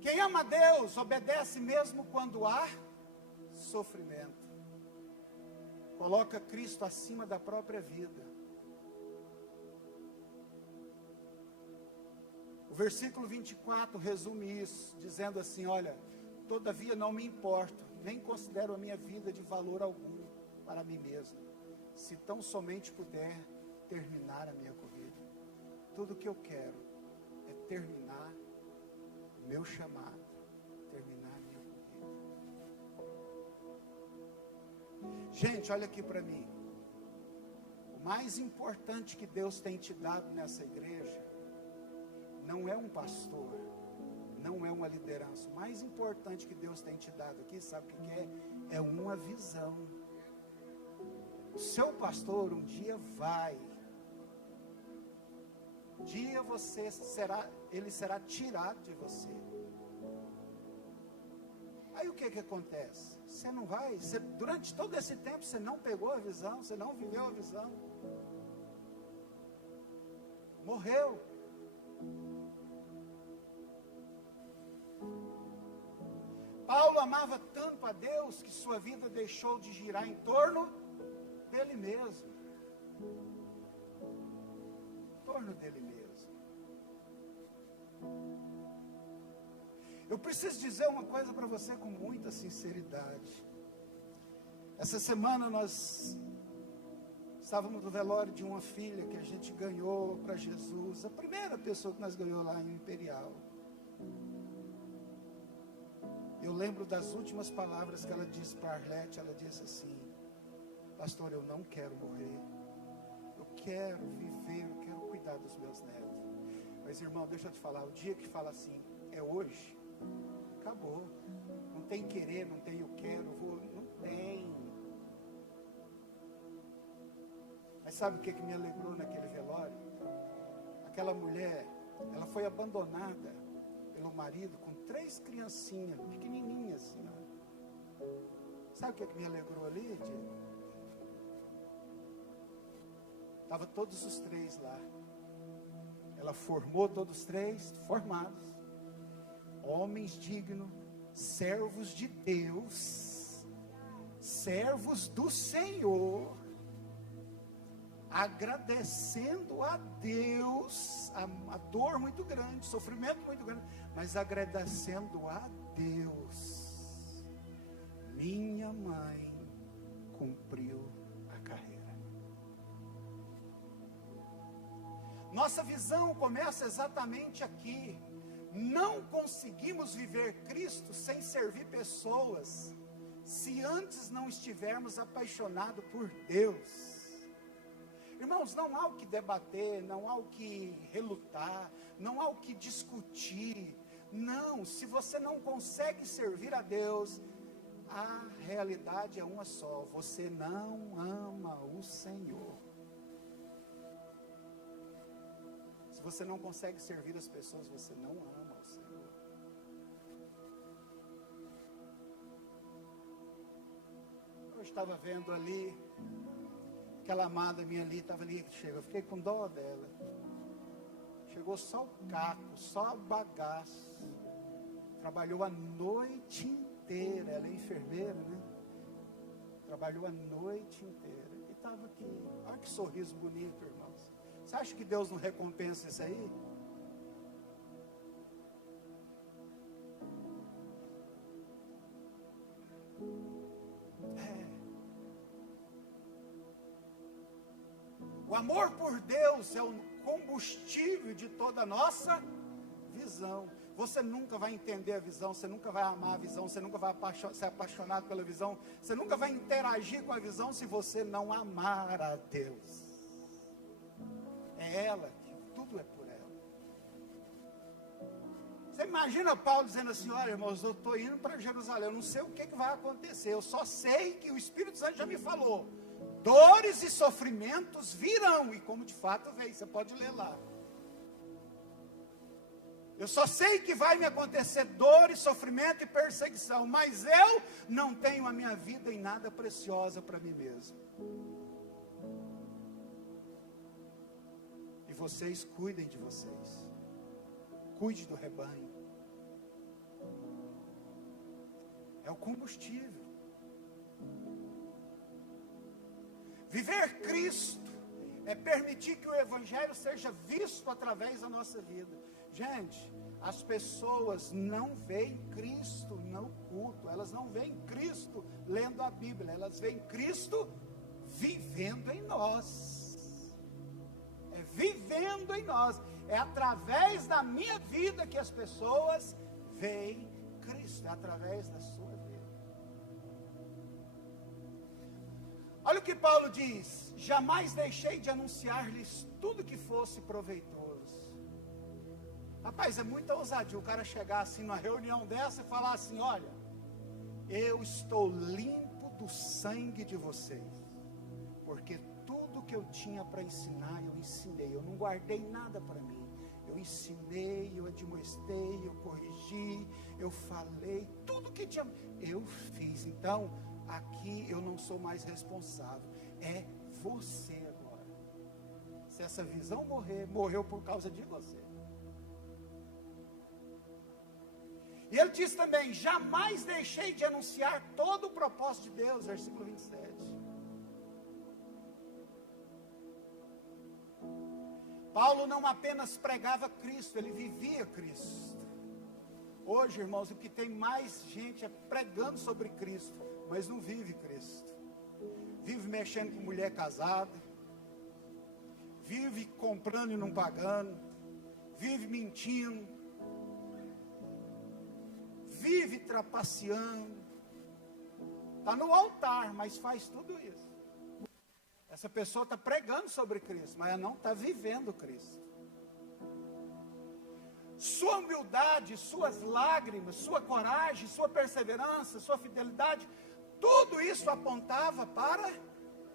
Quem ama a Deus, obedece mesmo quando há sofrimento. Coloca Cristo acima da própria vida. O versículo 24 resume isso, dizendo assim, olha, todavia não me importo, nem considero a minha vida de valor algum para mim mesmo, se tão somente puder terminar a minha corrida. Tudo que eu quero é terminar o meu chamado, terminar a minha corrida. Gente, olha aqui para mim. O mais importante que Deus tem te dado nessa igreja não é um pastor, não é uma liderança. O mais importante que Deus tem te dado aqui, sabe o que é? É uma visão. O seu pastor um dia vai. Um dia ele será tirado de você. Aí o que acontece? Você não vai, durante todo esse tempo você não pegou a visão, você não viveu a visão. Morreu. Paulo amava tanto a Deus que sua vida deixou de girar em torno dele mesmo. Em torno dele mesmo. Eu preciso dizer uma coisa para você com muita sinceridade. Essa semana nós estávamos no velório de uma filha que a gente ganhou para Jesus. A primeira pessoa que nós ganhou lá em Imperial. Eu lembro das últimas palavras que ela disse para Arlete. Ela disse assim, pastor, eu não quero morrer. Eu quero viver, eu quero cuidar dos meus netos. Mas irmão, deixa eu te falar, o dia que fala assim, é hoje, acabou. Não tem querer, não tem eu quero, vou, não tem. Mas sabe o que me alegrou naquele velório? Aquela mulher, ela foi abandonada pelo marido com 3 criancinhas, pequenininhas assim, ó. Sabe o que me alegrou ali, Diego? Estavam todos os 3 lá. Ela formou todos os 3, formados. Homens dignos, servos de Deus, servos do Senhor, agradecendo a Deus, a dor muito grande, sofrimento muito grande, mas agradecendo a Deus. Minha mãe cumpriu a carreira. Nossa visão começa exatamente aqui. Não conseguimos viver Cristo sem servir pessoas, se antes não estivermos apaixonados por Deus. Irmãos, não há o que debater, não há o que relutar, não há o que discutir. Não, se você não consegue servir a Deus, a realidade é uma só: você não ama o Senhor. Se você não consegue servir as pessoas, você não ama o Senhor. Eu estava vendo ali, aquela amada minha ali, estava ali, eu fiquei com dó dela. Chegou só o caco, só o bagaço. Trabalhou a noite inteira, ela é enfermeira, né? Trabalhou a noite inteira. E estava aqui, olha que sorriso bonito, irmãos. Você acha que Deus não recompensa isso aí? O amor por Deus é o combustível de toda a nossa visão. Você nunca vai entender a visão, você nunca vai amar a visão, você nunca vai ser apaixonado pela visão, você nunca vai interagir com a visão se você não amar a Deus. É ela, tudo é por ela. Você imagina Paulo dizendo assim: olha, irmãos, eu estou indo para Jerusalém, eu não sei o que vai acontecer, eu só sei que o Espírito Santo já me falou, dores e sofrimentos virão, e como de fato veio, você pode ler lá. Eu só sei que vai me acontecer dor e sofrimento e perseguição, mas eu não tenho a minha vida em nada preciosa para mim mesmo. E vocês cuidem de vocês. Cuide do rebanho. É o combustível. Viver Cristo é permitir que o Evangelho seja visto através da nossa vida. Gente, as pessoas não veem Cristo no culto, elas não veem Cristo lendo a Bíblia, elas veem Cristo vivendo em nós. É vivendo em nós, é através da minha vida que as pessoas veem Cristo, é através da sua vida. Olha o que Paulo diz: jamais deixei de anunciar-lhes tudo que fosse proveitoso. Rapaz, é muita ousadia o cara chegar assim numa reunião dessa e falar assim: olha, eu estou limpo do sangue de vocês, porque tudo que eu tinha para ensinar, eu ensinei, eu não guardei nada para mim, eu ensinei, eu admoestei, eu corrigi, eu falei, tudo que tinha, eu fiz. Então, aqui eu não sou mais responsável, é você agora. Se essa visão morrer, morreu por causa de você. E ele diz também: jamais deixei de anunciar todo o propósito de Deus, versículo 27. Paulo não apenas pregava Cristo, ele vivia Cristo. Hoje, irmãos, o que tem mais gente é pregando sobre Cristo, mas não vive Cristo. Vive mexendo com mulher casada, vive comprando e não pagando, vive mentindo, vive trapaceando, está no altar, mas faz tudo isso. Essa pessoa está pregando sobre Cristo, mas ela não está vivendo Cristo. Sua humildade, suas lágrimas, sua coragem, sua perseverança, sua fidelidade, tudo isso apontava para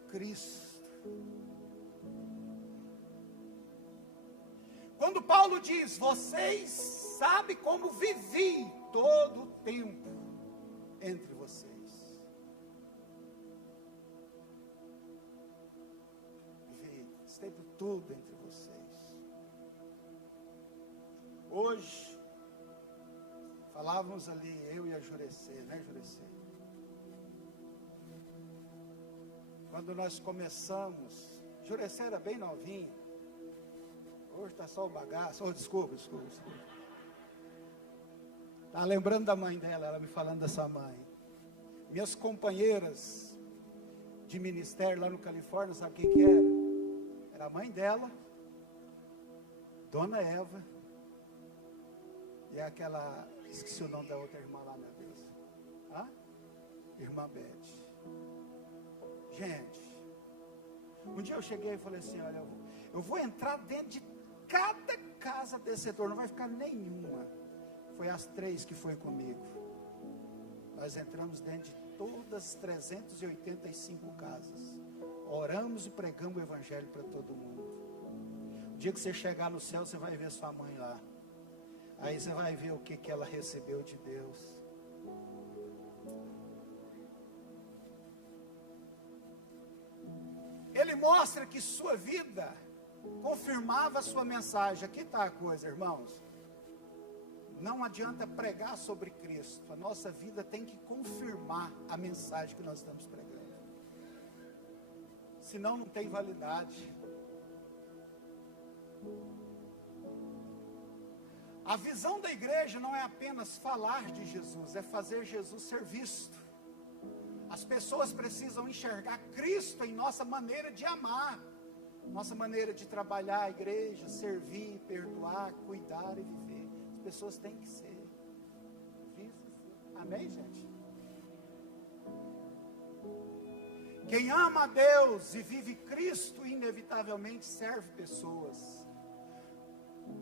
Cristo. Quando Paulo diz, vocês sabem como vivi todo o tempo entre vocês. Vivi esse tempo todo entre vocês. Hoje, falávamos ali, eu e a Jurecê, né, Jurecê? Quando nós começamos, Jurecê era bem novinha. Hoje está só o bagaço. Oh, desculpa. Está lembrando da mãe dela, ela me falando dessa mãe. Minhas companheiras de ministério lá no Califórnia, sabe quem que era? Era a mãe dela, Dona Eva, e aquela, esqueci o nome da outra irmã lá, meu Deus. Irmã Beth. Gente, um dia eu cheguei e falei assim, olha, eu vou entrar dentro de cada casa desse setor, não vai ficar nenhuma. Foi as 3 que foi comigo. Nós entramos dentro de todas as 385 casas. Oramos e pregamos o evangelho para todo mundo. O dia que você chegar no céu, você vai ver sua mãe lá. Aí você vai ver o que ela recebeu de Deus. Ele mostra que sua vida confirmava a sua mensagem. Aqui está a coisa, irmãos. Não adianta pregar sobre Cristo. A nossa vida tem que confirmar a mensagem que nós estamos pregando. Senão não tem validade. A visão da igreja não é apenas falar de Jesus, é fazer Jesus ser visto. As pessoas precisam enxergar Cristo em nossa maneira de amar, nossa maneira de trabalhar a igreja, servir, perdoar, cuidar e viver. As pessoas têm que ser vistas. Amém, gente? Quem ama a Deus e vive Cristo, inevitavelmente serve pessoas.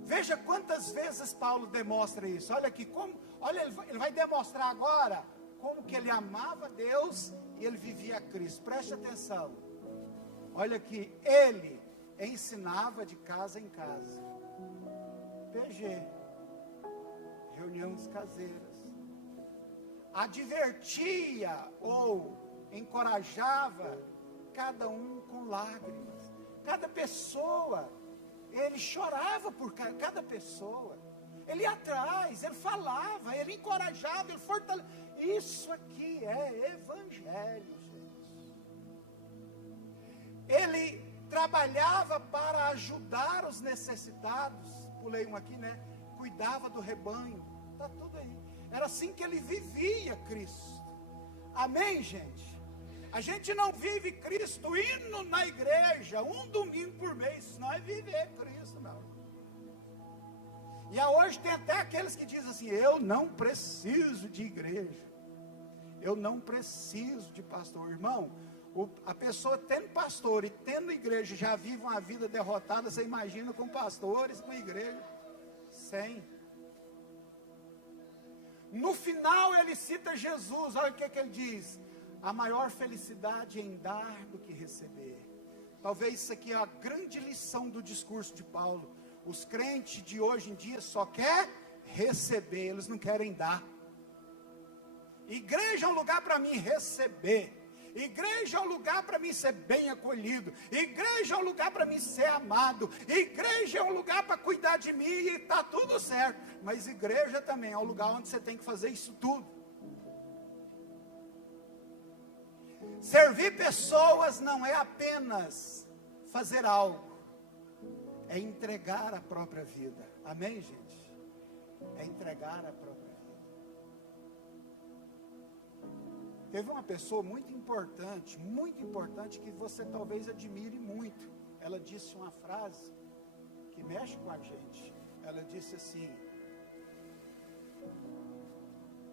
Veja quantas vezes Paulo demonstra isso. Olha aqui, ele vai demonstrar agora como que ele amava Deus e ele vivia Cristo. Preste atenção. Olha aqui, ele ensinava de casa em casa. PG, reuniões caseiras. Advertia ou encorajava cada um com lágrimas. Cada pessoa, ele chorava por cada pessoa. Ele ia atrás, ele falava, ele encorajava, ele fortalecia. Isso aqui é evangelho, gente. Ele trabalhava para ajudar os necessitados. Pulei um aqui, né? Cuidava do rebanho. Está tudo aí. Era assim que ele vivia Cristo. Amém, gente? A gente não vive Cristo indo na igreja um domingo por mês. Isso não é viver Cristo, não. E hoje tem até aqueles que dizem assim, eu não preciso de igreja. Eu não preciso de pastor. Irmão, a pessoa tendo pastor e tendo igreja já vive uma vida derrotada. Você imagina com pastores, com igreja. Sem. No final ele cita Jesus. Olha o que ele diz. A maior felicidade é em dar do que receber. Talvez isso aqui é a grande lição do discurso de Paulo. Os crentes de hoje em dia só querem receber, eles não querem dar. Igreja é um lugar para mim receber. Igreja é um lugar para mim ser bem acolhido. Igreja é um lugar para mim ser amado. Igreja é um lugar para cuidar de mim e está tudo certo. Mas igreja também é um lugar onde você tem que fazer isso tudo. Servir pessoas não é apenas fazer algo. É entregar a própria vida. Amém, gente? É entregar a própria vida. Teve uma pessoa muito importante que você talvez admire muito. Ela disse uma frase que mexe com a gente. Ela disse assim: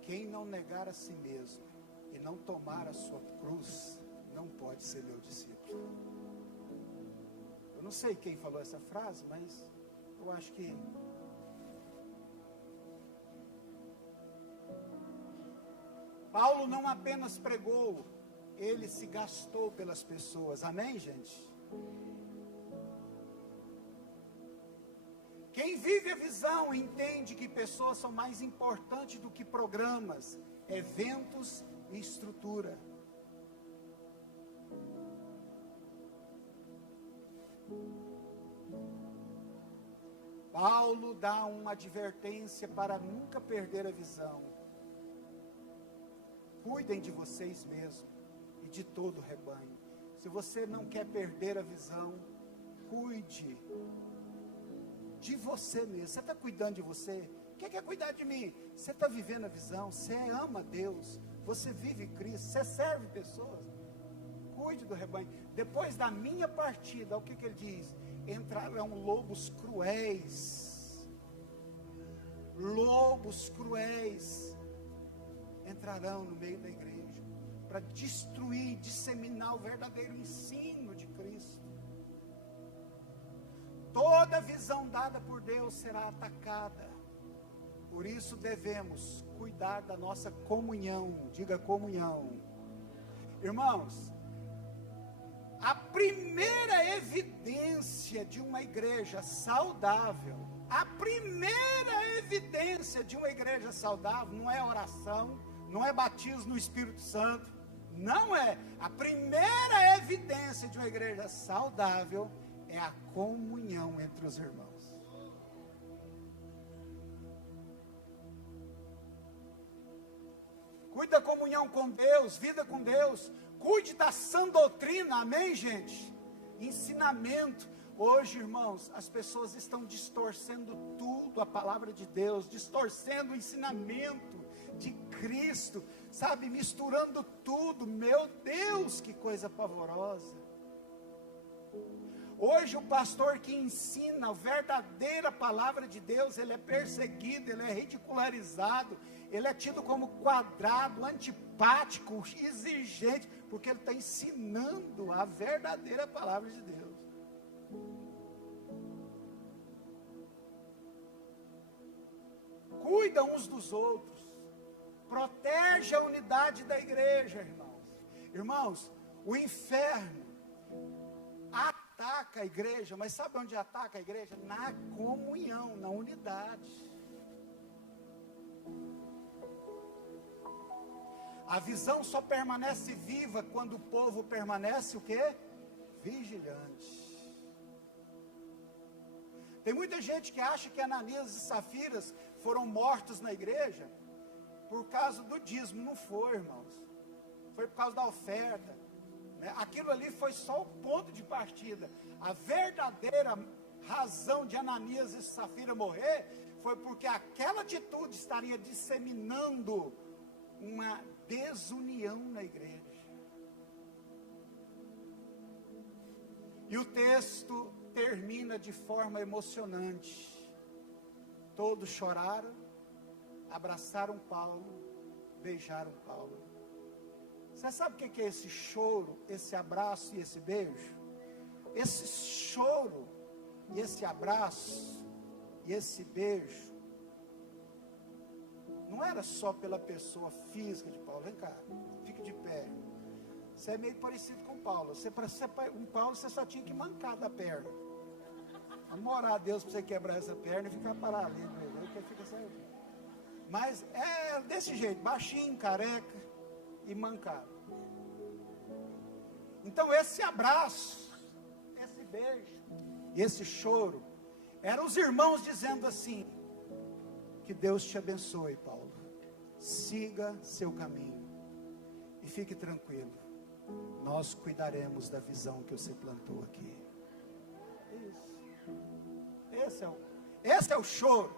quem não negar a si mesmo e não tomar a sua cruz, não pode ser meu discípulo. Eu não sei quem falou essa frase, mas eu acho que Paulo não apenas pregou, ele se gastou pelas pessoas. Amém, gente? Quem vive a visão entende que pessoas são mais importantes do que programas, eventos e estrutura. Paulo dá uma advertência para nunca perder a visão. Cuidem de vocês mesmos e de todo o rebanho. Se você não quer perder a visão, cuide de você mesmo. Você está cuidando de você? Quem quer cuidar de mim? Você está vivendo a visão, você ama Deus, você vive Cristo, você serve pessoas. Cuide do rebanho. Depois da minha partida, o que ele diz? Entrarão lobos cruéis. Lobos cruéis entrarão no meio da igreja para destruir, disseminar o verdadeiro ensino de Cristo. Toda visão dada por Deus será atacada. Por isso devemos cuidar da nossa comunhão. Diga comunhão. Irmãos, a primeira evidência de uma igreja saudável, a primeira evidência de uma igreja saudável não é oração, não é batismo no Espírito Santo, não é. A primeira evidência de uma igreja saudável é a comunhão entre os irmãos. Cuide da comunhão com Deus, vida com Deus. Cuide da sã doutrina, amém, gente? Ensinamento. Hoje, irmãos, as pessoas estão distorcendo tudo, a palavra de Deus, distorcendo o ensinamento de Cristo, sabe, misturando tudo. Meu Deus, que coisa pavorosa. Hoje o pastor que ensina a verdadeira palavra de Deus, ele é perseguido, ele é ridicularizado, ele é tido como quadrado, antipático, exigente, porque ele está ensinando a verdadeira palavra de Deus. Cuida uns dos outros, protege a unidade da igreja, irmãos. Irmãos, o inferno ataca a igreja, mas sabe onde ataca a igreja? Na comunhão, na unidade. A visão só permanece viva quando o povo permanece o quê? Vigilante. Tem muita gente que acha que Ananias e Safiras foram mortos na igreja por causa do dízimo. Não foi, irmãos. Foi por causa da oferta. Aquilo ali foi só o ponto de partida. A verdadeira razão de Ananias e Safira morrer foi porque aquela atitude estaria disseminando uma desunião na igreja. E o texto termina de forma emocionante. Todos choraram, abraçaram Paulo, beijaram Paulo. Você sabe o que é esse choro, esse abraço e esse beijo? Esse choro e esse abraço e esse beijo não era só pela pessoa física de Paulo. Vem cá, fique de pé. Você é meio parecido com Paulo. Para ser um Paulo, você só tinha que mancar da perna. Vamos orar a Deus para você quebrar essa perna e ficar paralelo. Que fica certinho. Mas é desse jeito, baixinho, careca e mancado. Então esse abraço, esse beijo, esse choro, eram os irmãos dizendo assim: que Deus te abençoe, Paulo, siga seu caminho e fique tranquilo, nós cuidaremos da visão que você plantou aqui. Isso. Esse é o choro,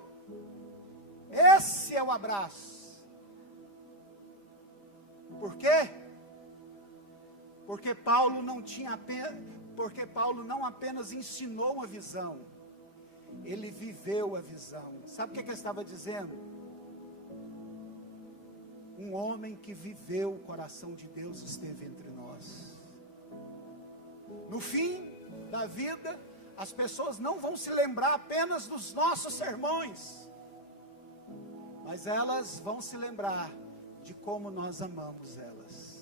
esse é o abraço. Por quê? Porque Paulo não apenas ensinou uma visão, ele viveu a visão. Sabe o que ele estava dizendo? Um homem que viveu o coração de Deus esteve entre nós. No fim da vida, as pessoas não vão se lembrar apenas dos nossos sermões, mas elas vão se lembrar de como nós amamos elas.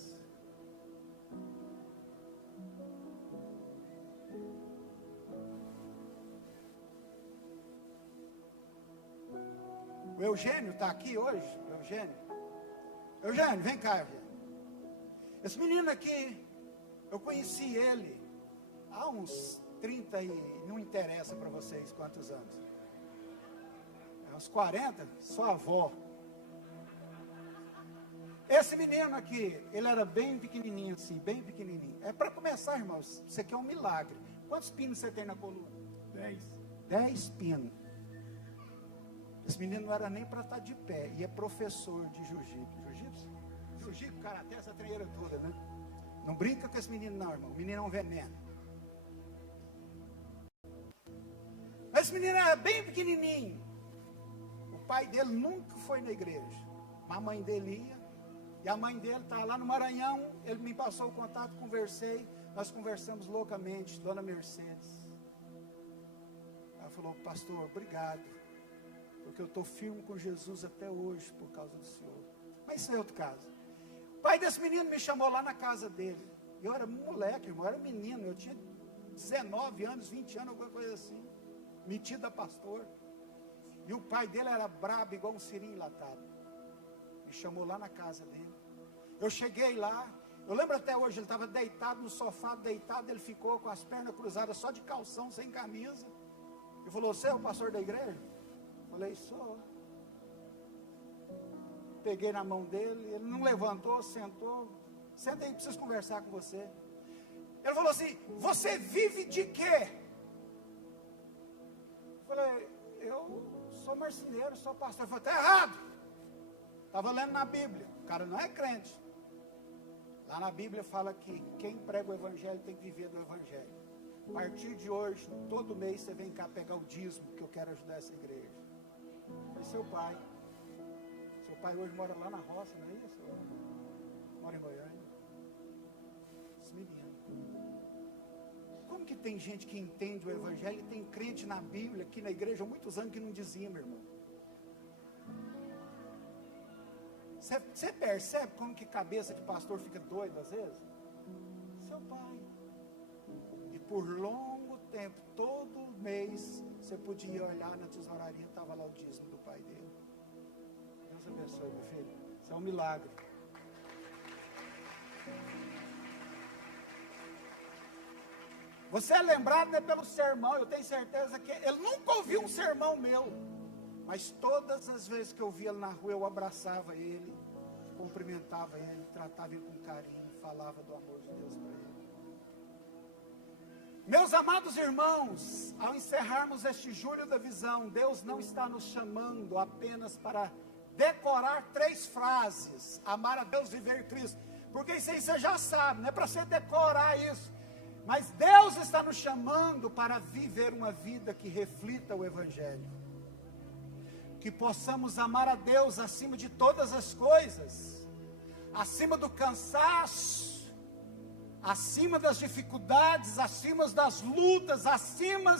O Eugênio está aqui hoje? O Eugênio? Eugênio, vem cá, Eugênio. Esse menino aqui, eu conheci ele há uns 30 e não interessa para vocês quantos anos. Uns 40, sua avó. Esse menino aqui, ele era bem pequenininho assim, bem pequenininho. É para começar, irmãos, isso aqui é um milagre. Quantos pinos você tem na coluna? 10. 10 pinos. Esse menino não era nem para estar de pé, e é professor de jiu-jitsu. Jiu-jitsu, karatê, essa treieira toda, né? Não brinca com esse menino não, irmão. O menino é um veneno. Mas esse menino era bem pequenininho. O pai dele nunca foi na igreja. A mãe dele ia. E a mãe dele está lá no Maranhão. Ele me passou o contato, conversei. Nós conversamos loucamente, Dona Mercedes. Ela falou, pastor, obrigado. Porque eu estou firme com Jesus até hoje por causa do Senhor. Mas isso é outro caso. O pai desse menino me chamou lá na casa dele. Eu era moleque, irmão, eu era menino. Eu tinha 19 anos, 20 anos, alguma coisa assim. Metido a pastor. E o pai dele era brabo, igual um siri enlatado. Me chamou lá na casa dele. Eu cheguei lá. Eu lembro até hoje, ele estava deitado no sofá, deitado. Ele ficou com as pernas cruzadas, só de calção, sem camisa. Ele falou, você é o pastor da igreja? Eu falei, sou. Peguei na mão dele, ele não levantou, sentou. Senta aí, preciso conversar com você. Ele falou assim, você vive de quê? Eu falei, eu sou marceneiro, sou pastor. Ele falou, está errado. Estava lendo na Bíblia, o cara não é crente. Lá na Bíblia fala que quem prega o evangelho tem que viver do evangelho. A partir de hoje, todo mês você vem cá pegar o dízimo, que eu quero ajudar essa igreja. E seu pai hoje mora lá na roça, não é isso? Mora em Goiânia. Esse menino. Como que tem gente que entende o evangelho e tem crente na Bíblia, aqui na igreja há muitos anos que não dizia, meu irmão? Você percebe como que cabeça de pastor fica doida às vezes? Seu pai. E por longo tempo, todo mês, você podia olhar na tesouraria, estava lá o dízimo do pai dele. Deus abençoe, meu filho. Isso é um milagre. Você é lembrado, né, pelo sermão. Eu tenho certeza que ele nunca ouviu um sermão meu. Mas todas as vezes que eu via ele na rua, eu abraçava ele, cumprimentava ele, tratava ele com carinho, falava do amor de Deus para ele. Meus amados irmãos, ao encerrarmos este julho da visão, Deus não está nos chamando apenas para decorar 3 frases: amar a Deus, viver Cristo. Porque isso aí você já sabe, não é para você decorar isso. Mas Deus está nos chamando para viver uma vida que reflita o Evangelho. Que possamos amar a Deus acima de todas as coisas, acima do cansaço, acima das dificuldades, acima das lutas, acima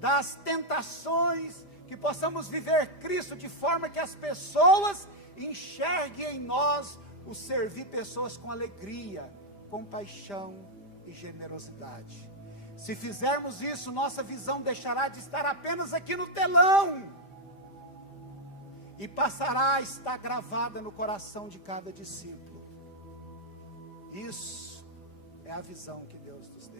das tentações, que possamos viver Cristo de forma que as pessoas enxerguem em nós o servir pessoas com alegria, compaixão e generosidade. Se fizermos isso, nossa visão deixará de estar apenas aqui no telão e passará a estar gravada no coração de cada discípulo. Isso é a visão que Deus nos dá.